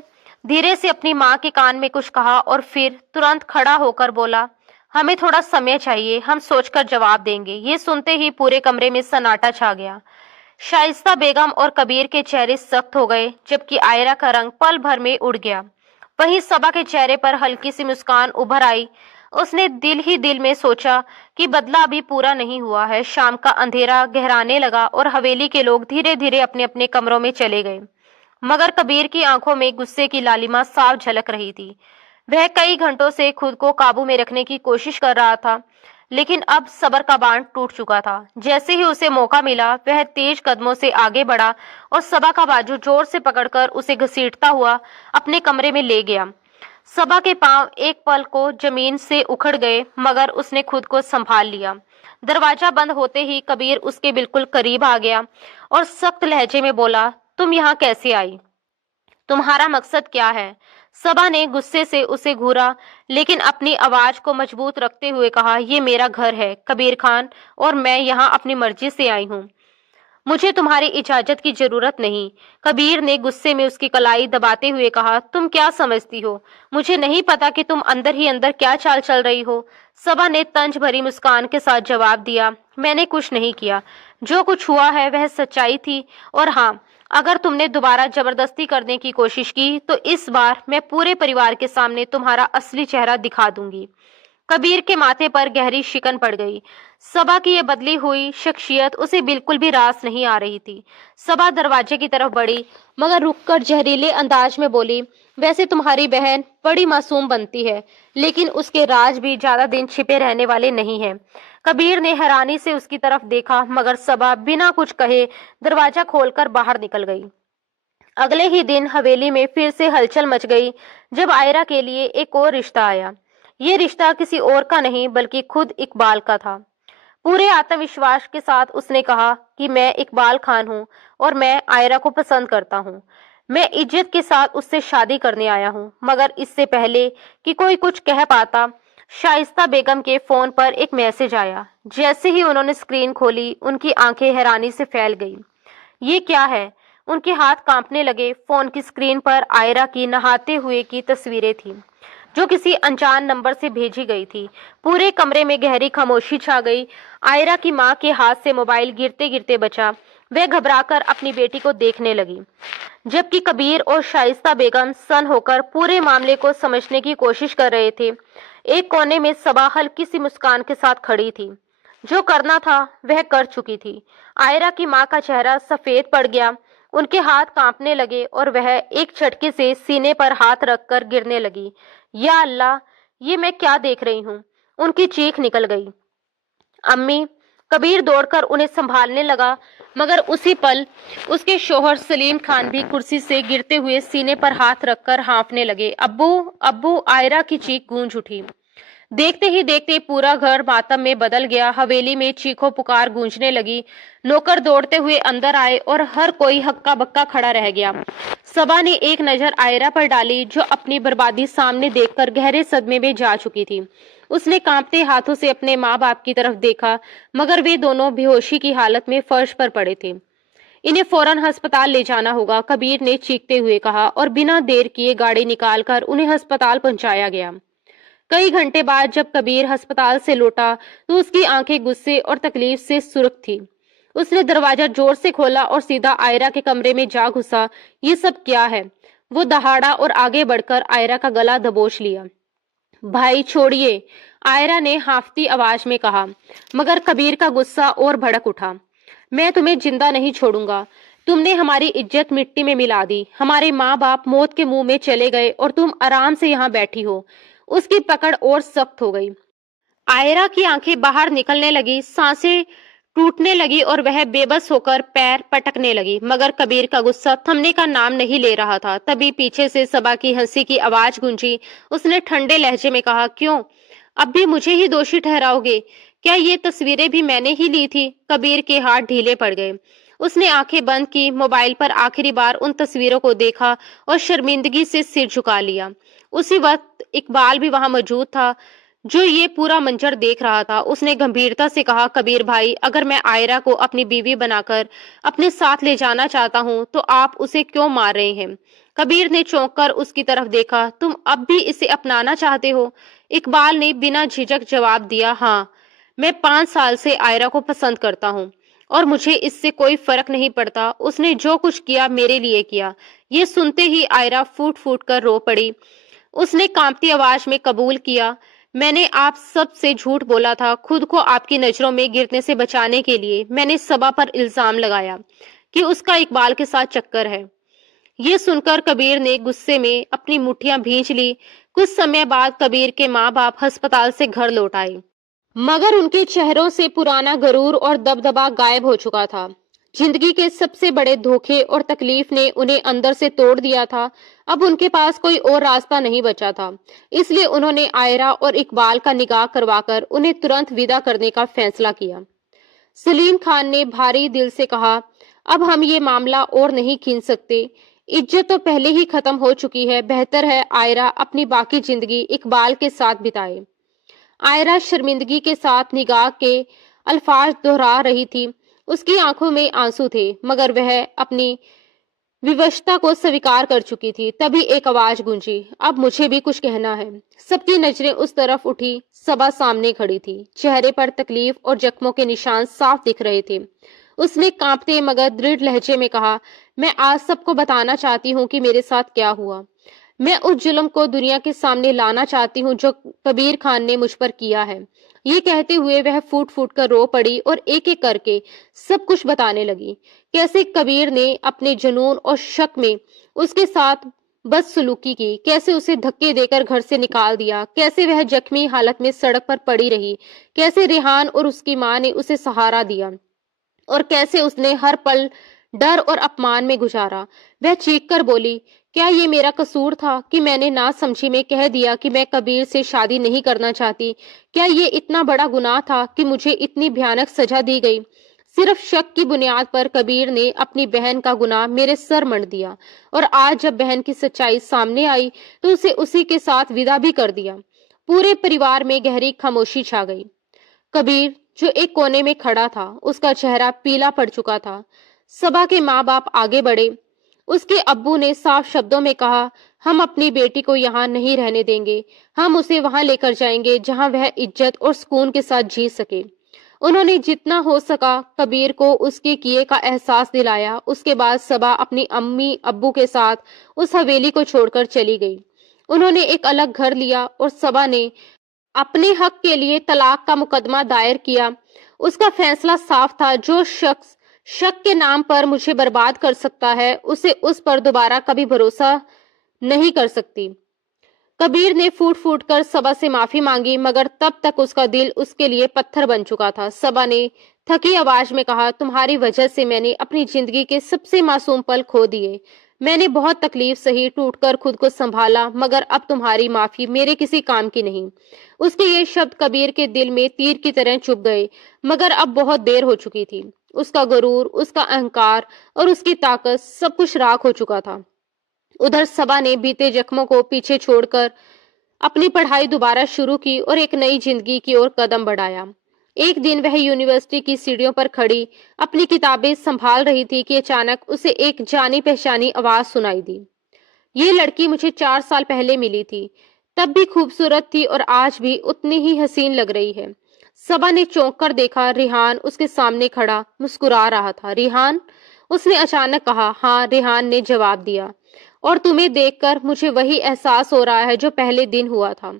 धीरे से अपनी मां के कान में कुछ कहा और फिर तुरंत खड़ा होकर बोला, हमें थोड़ा समय चाहिए, हम सोचकर जवाब देंगे। ये सुनते ही पूरे कमरे में सन्नाटा छा गया। शाइस्ता बेगम और कबीर के चेहरे सख्त हो गए, जबकि आयरा का रंग पल भर में उड़ गया। वहीं सबा के चेहरे पर हल्की सी मुस्कान उभर आई। उसने दिल ही दिल में सोचा कि बदला अभी पूरा नहीं हुआ है। शाम का अंधेरा गहराने लगा और हवेली के लोग धीरे धीरे अपने अपने कमरों में चले गए, मगर कबीर की आंखों में गुस्से की लालिमा साफ झलक रही थी। वह कई घंटों से खुद को काबू में रखने की कोशिश कर रहा था, लेकिन अब सब्र का बांध टूट चुका था। जैसे ही उसे मौका मिला, वह तेज कदमों से आगे बढ़ा और सबा का बाजू जोर से पकड़कर उसे घसीटता हुआ अपने कमरे में ले गया। सबा के पांव एक पल को जमीन से उखड़ गए, मगर उसने खुद को संभाल लिया। दरवाजा बंद होते ही कबीर उसके बिल्कुल करीब आ गया और सख्त लहजे में बोला, तुम यहाँ कैसे आई? तुम्हारा मकसद क्या है? सबा ने गुस्से से उसे घूरा, लेकिन अपनी आवाज को मजबूत रखते हुए कहा, ये मेरा घर है कबीर खान, और मैं यहाँ अपनी मर्जी से आई हूँ। मुझे तुम्हारी इजाजत की जरूरत नहीं। कबीर ने गुस्से में उसकी कलाई दबाते हुए कहा, तुम क्या समझती हो? मुझे नहीं पता कि तुम अंदर ही अंदर क्या चाल चल रही हो। सबा ने तंज भरी मुस्कान के साथ जवाब दिया, मैंने कुछ नहीं किया। जो कुछ हुआ है वह सच्चाई थी, और हाँ, अगर तुमने दोबारा जबरदस्ती करने की कोशिश की तो इस बार मैं पूरे परिवार के सामने तुम्हारा असली चेहरा दिखा दूंगी। कबीर के माथे पर गहरी शिकन पड़ गई। सबा की यह बदली हुई शख्सियत उसे बिल्कुल भी रास नहीं आ रही थी। सबा दरवाजे की तरफ बढ़ी, मगर रुककर जहरीले अंदाज में बोली, वैसे तुम्हारी बहन बड़ी मासूम बनती है, लेकिन उसके राज भी ज्यादा दिन छिपे रहने वाले नहीं हैं। कबीर ने हैरानी से उसकी तरफ देखा, मगर सबा बिना कुछ कहे दरवाजा खोलकर बाहर निकल गई। अगले ही दिन हवेली में फिर से हलचल मच गई, जब आयरा के लिए एक और रिश्ता आया। ये रिश्ता किसी और का नहीं, बल्कि खुद इकबाल का था। पूरे आत्मविश्वास के साथ उसने कहा कि मैं इकबाल खान हूँ और मैं आयरा को पसंद करता हूँ। मैं इज्जत के साथ उससे शादी करने आया हूँ। मगर इससे पहले कि कोई कुछ कह पाता, शाइस्ता बेगम के फोन पर एक मैसेज आया। जैसे ही उन्होंने स्क्रीन खोली, उनकी आंखें हैरानी से फैल गईं। ये क्या है? उनके हाथ कांपने लगे। फोन की स्क्रीन पर आयरा की नहाते हुए की तस्वीरें थीं, जो किसी अनजान नंबर से भेजी गई थी। पूरे कमरे में गहरी खामोशी छा गई। आयरा की मां के हाथ से मोबाइल गिरते गिरते बचा। वह घबराकर अपनी बेटी को देखने लगी, जबकि कबीर और शाइस्ता बेगम सन होकर पूरे मामले को समझने की कोशिश कर रहे थे। एक कोने में सबा हल्की सी मुस्कान के साथ खड़ी थी। जो करना था वह कर चुकी थी। आयरा की मां का चेहरा सफेद पड़ गया। उनके हाथ कांपने लगे और वह एक झटके से सीने पर हाथ रखकर गिरने लगी। या अल्लाह, ये मैं क्या देख रही हूँ? उनकी चीख निकल गई। अम्मी! कबीर दौड़कर उन्हें संभालने लगा, मगर उसी पल उसके शौहर सलीम खान भी कुर्सी से गिरते हुए सीने पर हाथ रखकर हाँफने लगे। अब्बू, अब्बू! आयरा की चीख गूंज उठी। देखते ही देखते पूरा घर मातम में बदल गया। हवेली में चीखों पुकार गूंजने लगी। नौकर दौड़ते हुए अंदर आए और हर कोई हक्का बक्का खड़ा रह गया। सबा ने एक नजर आयरा पर डाली, जो अपनी बर्बादी सामने देखकर गहरे सदमे में जा चुकी थी। उसने कांपते हाथों से अपने माँ बाप की तरफ देखा, मगर वे दोनों बेहोशी की हालत में फर्श पर पड़े थे। इन्हें फौरन अस्पताल ले जाना होगा, कबीर ने चीखते हुए कहा, और बिना देर किए गाड़ी निकालकर उन्हें अस्पताल पहुंचाया गया। कई घंटे बाद जब कबीर अस्पताल से लौटा, तो उसकी आंखें गुस्से और तकलीफ से सुर्ख थी। उसने दरवाजा जोर से खोला और सीधा आयरा के कमरे में जा घुसा। ये सब क्या है? वो दहाड़ा और आगे बढ़कर आयरा का गला दबोच लिया। भाई छोड़िए, आयरा ने हाफती आवाज में कहा, मगर कबीर का गुस्सा और भड़क उठा। मैं तुम्हें जिंदा नहीं छोड़ूंगा। तुमने हमारी इज्जत मिट्टी में मिला दी। हमारे माँ बाप मौत के मुंह में चले गए और तुम आराम से यहाँ बैठी हो। उसकी पकड़ और सख्त हो गई। आयरा की आंखें बाहर निकलने लगी, सांसें टूटने लगी और वह बेबस होकर पैर पटकने लगी, मगर कबीर का गुस्सा थमने का नाम नहीं ले रहा था। तभी पीछे से सबा की हंसी की आवाज गूंजी। उसने ठंडे लहजे में कहा, क्यों अब भी मुझे ही दोषी ठहराओगे? क्या ये तस्वीरें भी मैंने ही ली थी? कबीर के हाथ ढीले पड़ गए। उसने आंखें बंद की, मोबाइल पर आखिरी बार उन तस्वीरों को देखा और शर्मिंदगी से सिर झुका लिया। उसी वक्त इकबाल भी वहां मौजूद था, जो ये पूरा मंजर देख रहा था। उसने गंभीरता से कहा, कबीर भाई, अगर मैं आयरा को अपनी बीवी बनाकर अपने साथ ले जाना चाहता हूँ तो आप उसे क्यों मार रहे हैं? कबीर ने चौंक कर उसकी तरफ देखा। तुम अब भी इसे अपनाना चाहते हो? इकबाल ने बिना झिझक जवाब दिया, हाँ, मैं 5 साल से आयरा को पसंद करता हूँ और मुझे इससे कोई फर्क नहीं पड़ता। उसने जो कुछ किया मेरे लिए किया। ये सुनते ही आयरा फूट फूट कर रो पड़ी। उसने कांपती आवाज में कबूल किया, मैंने आप सब से झूठ बोला था। खुद को आपकी नजरों में गिरने से बचाने के लिए मैंने सबा पर इल्जाम लगाया कि उसका इकबाल के साथ चक्कर है। ये सुनकर कबीर ने गुस्से में अपनी मुट्ठियां भींच ली। कुछ समय बाद कबीर के माँ बाप अस्पताल से घर लौट आए, मगर उनके चेहरों से पुराना गरूर और दबदबा गायब हो चुका था। जिंदगी के सबसे बड़े धोखे और तकलीफ ने उन्हें अंदर से तोड़ दिया था। अब उनके पास कोई और रास्ता नहीं बचा था। इसलिए उन्होंने आयरा और इकबाल का निकाह करवाकर उन्हें तुरंत विदा करने का फैसला किया। सलीम खान ने भारी दिल से कहा, अब हम ये मामला और नहीं खींच सकते। इज्जत तो पहले ही खत्म हो चुकी है। बेहतर है आयरा अपनी बाकी जिंदगी इकबाल के साथ बिताए। आयरा शर्मिंदगी के साथ निगाह के अल्फाज दोहरा रही थी। उसकी आंखों में आंसू थे, मगर वह अपनी विवशता को स्वीकार कर चुकी थी। तभी एक आवाज गूंजी, अब मुझे भी कुछ कहना है। सबकी नजरें उस तरफ उठी। सबा सामने खड़ी थी। चेहरे पर तकलीफ और जख्मों के निशान साफ दिख रहे थे। उसने कांपते मगर दृढ़ लहजे में कहा, मैं आज सबको बताना चाहती हूँ कि मेरे साथ क्या हुआ। मैं उस जुल्म को दुनिया के सामने लाना चाहती हूँ जो कबीर खान ने मुझ पर किया है। ये कहते हुए वह फूट फूट कर रो पड़ी और एक एक करके सब कुछ बताने लगी। कैसे कबीर ने अपने जुनून और शक में उसके साथ बदसलूकी की, कैसे उसे धक्के देकर घर से निकाल दिया, कैसे वह जख्मी हालत में सड़क पर पड़ी रही, कैसे रेहान और उसकी मां ने उसे सहारा दिया और कैसे उसने हर पल डर और अपमान में गुजारा। वह चीख कर बोली, क्या ये मेरा कसूर था कि मैंने ना समझी में कह दिया कि मैं कबीर से शादी नहीं करना चाहती? क्या ये इतना बड़ा गुनाह था कि मुझे इतनी भयानक सजा दी गई? सिर्फ शक की बुनियाद पर कबीर ने अपनी बहन का गुनाह मेरे सर मढ़ दिया और आज जब बहन की सच्चाई सामने आई तो उसे उसी के साथ विदा भी कर दिया। पूरे परिवार में गहरी खामोशी छा गई। कबीर जो एक कोने में खड़ा था, उसका चेहरा पीला पड़ चुका था। सबा के माँ बाप आगे बढ़े। उसके अब्बू ने साफ शब्दों में कहा, हम अपनी बेटी को यहाँ नहीं रहने देंगे। हम उसे वहां लेकर जाएंगे जहां वह इज्जत और सुकून के साथ जी सके। उन्होंने जितना हो सका कबीर को उसके किए का एहसास दिलाया। उसके बाद सबा अपनी अम्मी अब्बू के साथ उस हवेली को छोड़कर चली गई। उन्होंने एक अलग घर लिया और सबा ने अपने हक के लिए तलाक का मुकदमा दायर किया। उसका फैसला साफ था, जो शख्स शक के नाम पर मुझे बर्बाद कर सकता है, उसे उस पर दोबारा कभी भरोसा नहीं कर सकती। कबीर ने फूट फूट कर सबा से माफी मांगी, मगर तब तक उसका दिल उसके लिए पत्थर बन चुका था। सबा ने थकी आवाज में कहा, तुम्हारी वजह से मैंने अपनी जिंदगी के सबसे मासूम पल खो दिए। मैंने बहुत तकलीफ सही, टूटकर खुद को संभाला, मगर अब तुम्हारी माफी मेरे किसी काम की नहीं। उसके ये शब्द कबीर के दिल में तीर की तरह चुभ गए, मगर अब बहुत देर हो चुकी थी। उसका गुरूर, उसका अहंकार और उसकी ताकत सब कुछ राख हो चुका था। उधर सबा ने बीते जख्मों को पीछे छोड़कर अपनी पढ़ाई दोबारा शुरू की और एक नई जिंदगी की ओर कदम बढ़ाया। एक दिन वह यूनिवर्सिटी की सीढ़ियों पर खड़ी अपनी किताबें संभाल रही थी कि अचानक उसे एक जानी पहचानी आवाज सुनाई दी। ये लड़की मुझे 4 साल पहले मिली थी। तब भी खूबसूरत थी और आज भी उतनी ही हसीन लग रही है। सबा ने चौंक कर देखा, रेहान उसके सामने खड़ा मुस्कुरा रहा था। रेहान, उसने अचानक कहा। हाँ, रेहान ने जवाब दिया। और तुम्हें देखकर मुझे वही एहसास हो रहा है जो पहले दिन हुआ था।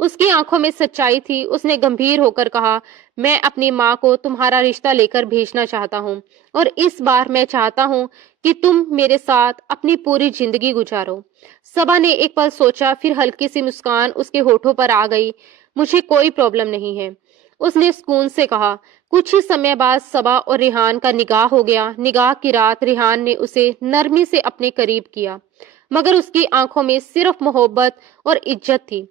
उसकी आंखों में सच्चाई थी। उसने गंभीर होकर कहा, मैं अपनी माँ को तुम्हारा रिश्ता लेकर भेजना चाहता हूँ, और इस बार मैं चाहता हूँ कि तुम मेरे साथ अपनी पूरी जिंदगी गुजारो। सबा ने एक पल सोचा, फिर हल्की सी मुस्कान उसके होठों पर आ गई। मुझे कोई प्रॉब्लम नहीं है, उसने सुकून से कहा। कुछ ही समय बाद सबा और रेहान का निकाह हो गया। निकाह की रात रेहान ने उसे नरमी से अपने करीब किया, मगर उसकी आंखों में सिर्फ मोहब्बत और इज्जत थी।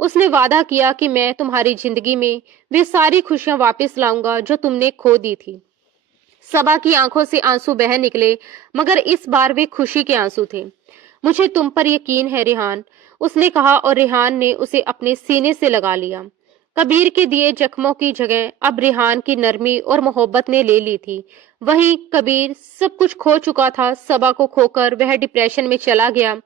उसने वादा किया कि मैं तुम्हारी जिंदगी में वे सारी खुशियां वापस लाऊंगा जो तुमने खो दी थी। सबा की आंखों से आंसू बह निकले, मगर इस बार वे खुशी के आंसू थे। मुझे तुम पर यकीन है रेहान, उसने कहा, और रेहान ने उसे अपने सीने से लगा लिया। कबीर के दिए जख्मों की जगह अब रेहान की नरमी और मोहब्बत ने ले ली थी। वहीं कबीर सब कुछ खो चुका था। सबा को खोकर वह डिप्रेशन में चला गया।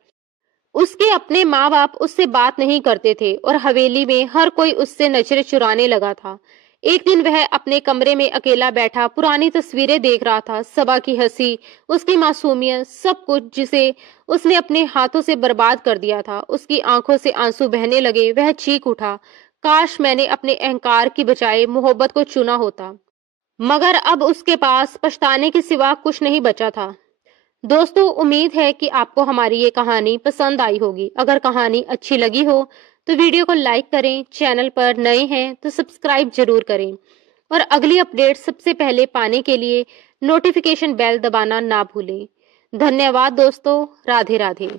उसके अपने माँ बाप उससे बात नहीं करते थे और हवेली में हर कोई उससे नजरें चुराने लगा था। एक दिन वह अपने कमरे में अकेला बैठा पुरानी तस्वीरें देख रहा था। सबा की हंसी, उसकी मासूमियत, सब कुछ जिसे उसने अपने हाथों से बर्बाद कर दिया था। उसकी आंखों से आंसू बहने लगे। वह चीख उठा, काश मैंने अपने अहंकार की बजाय मोहब्बत को चुना होता। मगर अब उसके पास पछताने के सिवा कुछ नहीं बचा था। दोस्तों, उम्मीद है कि आपको हमारी ये कहानी पसंद आई होगी। अगर कहानी अच्छी लगी हो तो वीडियो को लाइक करें, चैनल पर नए हैं तो सब्सक्राइब जरूर करें, और अगली अपडेट सबसे पहले पाने के लिए नोटिफिकेशन बेल दबाना ना भूलें। धन्यवाद दोस्तों। राधे राधे।